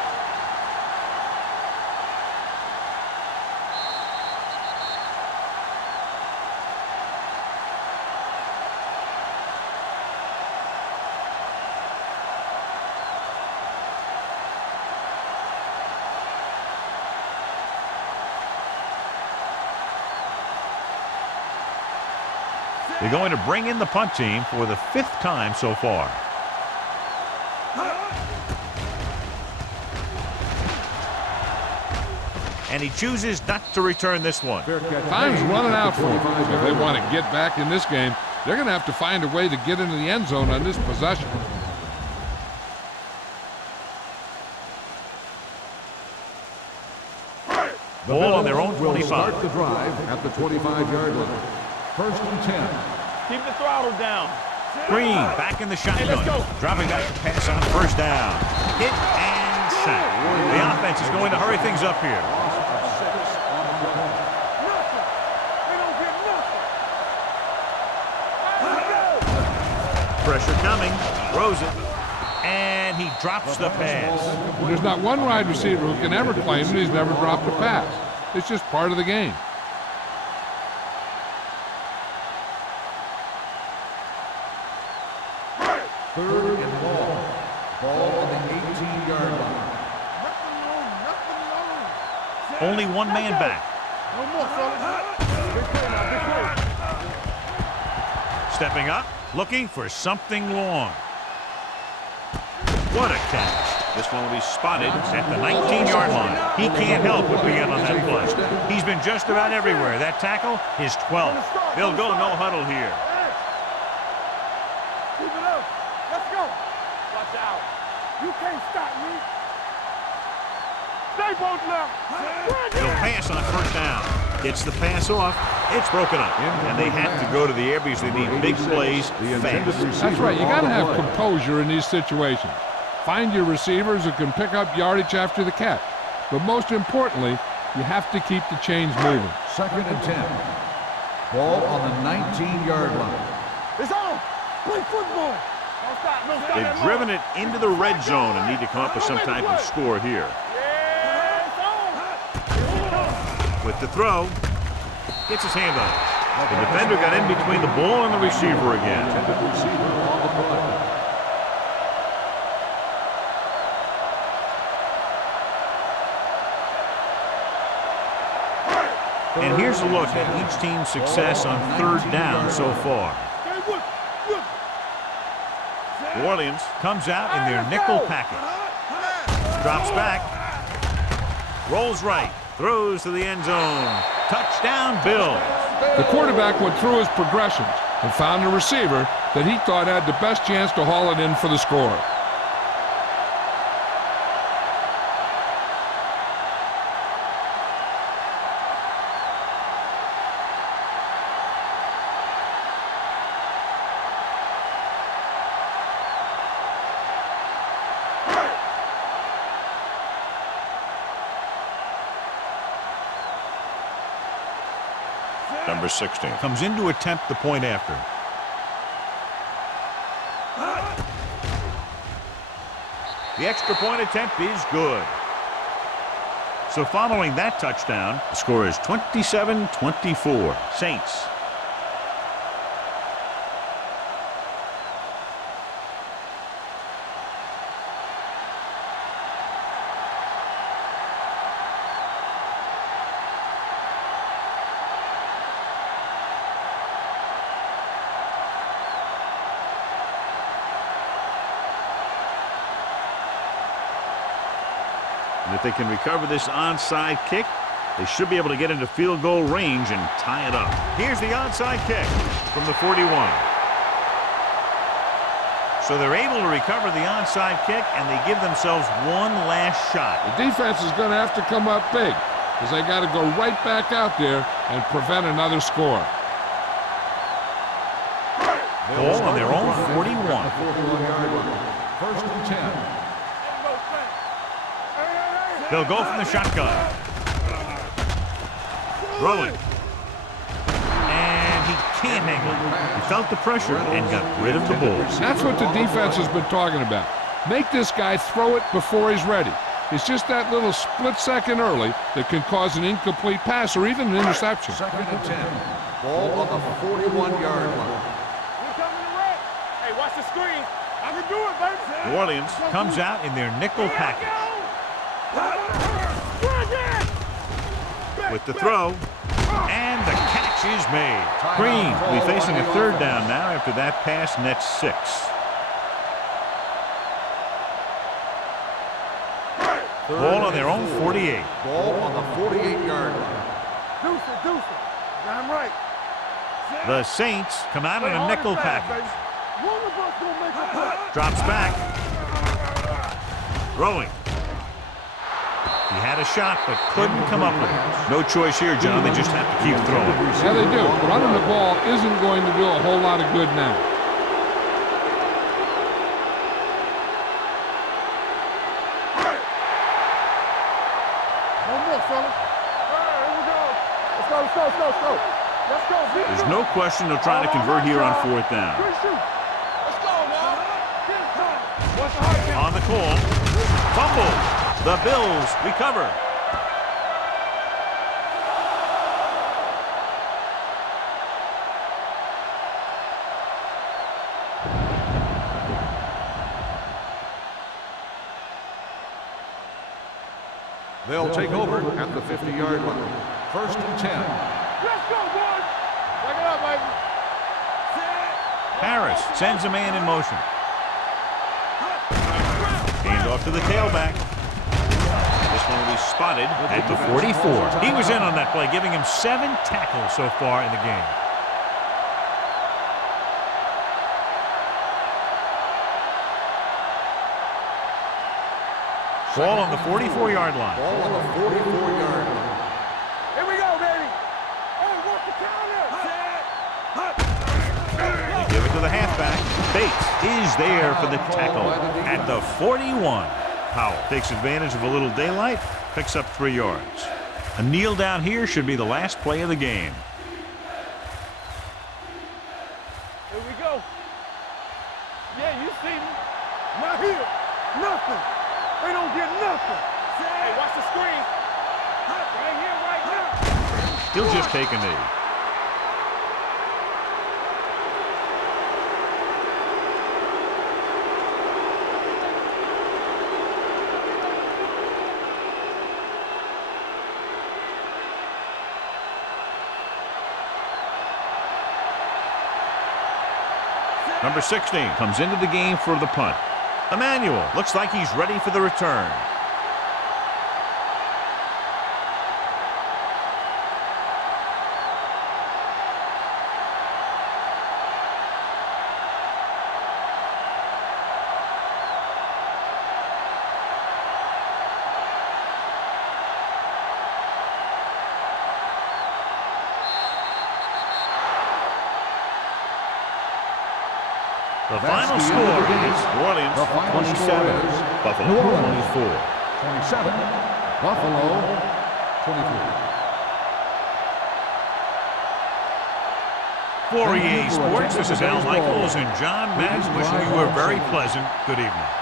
They're going to bring in the punt team for the 5th time so far. And he chooses not to return this one. Time's running out for them. If they want to get back in this game, they're going to have to find a way to get into the end zone on this possession. Ball on their own Will 25. start the drive at the 25-yard line. First and 10. Keep the throttle down. Green back in the shotgun. let's go. Dropping back to pass on first down. Hit and sack. The offense is going to hurry things up here. They don't get nothing. Pressure coming. Throws it. And he drops the pass. There's not one wide receiver who can ever claim that he's never dropped a pass. It's just part of the game. Third and ball. Ball on the 18-yard line. Nothing long. Only one man back. No more, fellas. Big play now, big play. Stepping up, looking for something long. What a catch. This one will be spotted at the 19-yard line. He can't help but be in on that play. He's been just about everywhere. That tackle, his 12th. They'll go no huddle here. Keep it up. Let's go. Watch out. You can't stop me. Stay both left. He'll pass on first down. Gets the pass off. It's broken up. And they have to go to the air because they need big plays fast. That's right. You got to have composure in these situations. Find your receivers who can pick up yardage after the catch. But most importantly, you have to keep the chains moving. 2nd and 10. Ball on the 19-yard line. It's on. Play football. Don't stop. No stop. They've driven it into the red zone and need to come up with some type of score here. Yeah, it's on. With the throw, gets his hand on it. The defender got in between the ball and the receiver again. Receiver on the play. And here's a look at each team's success on 3rd down so far. New Orleans comes out in their nickel package. Drops back. Rolls right. Throws to the end zone. Touchdown, Bills. The quarterback went through his progressions and found a receiver that he thought had the best chance to haul it in for the score. Number 16 comes in to attempt the point after. The extra point attempt is good. So following that touchdown, the score is 27-24. Saints. And if they can recover this onside kick, they should be able to get into field goal range and tie it up. Here's the onside kick from the 41. So they're able to recover the onside kick, and they give themselves one last shot. The defense is going to have to come up big because they got to go right back out there and prevent another score. Ball on their own 41. 1st and 10. They'll go from the shotgun. Throwing. And he can't hang on. He felt the pressure and got rid of the ball. That's what the defense has been talking about. Make this guy throw it before he's ready. It's just that little split second early that can cause an incomplete pass or even an interception. 2nd and 10. Ball on the 41-yard line. Hey, watch the screen. I can do it, baby. New Orleans comes out in their nickel package. With the throw, and the catch is made. Green will be facing a 3rd down now after that pass nets 6. Ball on their own 48. Ball on the 48-yard line. Deuce it. I'm right. The Saints come out in a nickel package. One of us gonna make a play. Drops back. Throwing. He had a shot, but couldn't come up with it. No choice here, John. They just have to keep throwing. Yeah, they do. Running the ball isn't going to do a whole lot of good now. One more, fellas. All right, here we go. Let's go. Let's go. There's no question they'll try to convert here on 4th down. Let's go, man. What's the hurricane? On the call. Fumble. The Bills recover. They'll take over at the 50-yard line. 1st and 10. Let's go, boys. Check it out, baby. Harris sends a man in motion. Handoff to the tailback. This one will be spotted at the 44. He was in on that play, giving him 7 tackles so far in the game. Ball on the 44-yard line. Ball on the 44-yard line. Here we go, baby. Hey, what's the counter? They give it to the halfback. Bates is there for the tackle at the 41. Powell takes advantage of a little daylight, picks up 3 yards. A kneel down here should be the last play of the game. Here we go. Yeah, you see me. Not here. Nothing. They don't get nothing. Hey, watch the screen. Right here, right now. He'll just take a knee. Number 16 comes into the game for the punt. Emmanuel looks like he's ready for the return. The final That's the end of score the game. is New Orleans The final 27, score is Buffalo New Orleans 24. 27, Buffalo 23. For EA Sports, this is Al Michaels and John Madden wishing you a very pleasant good evening.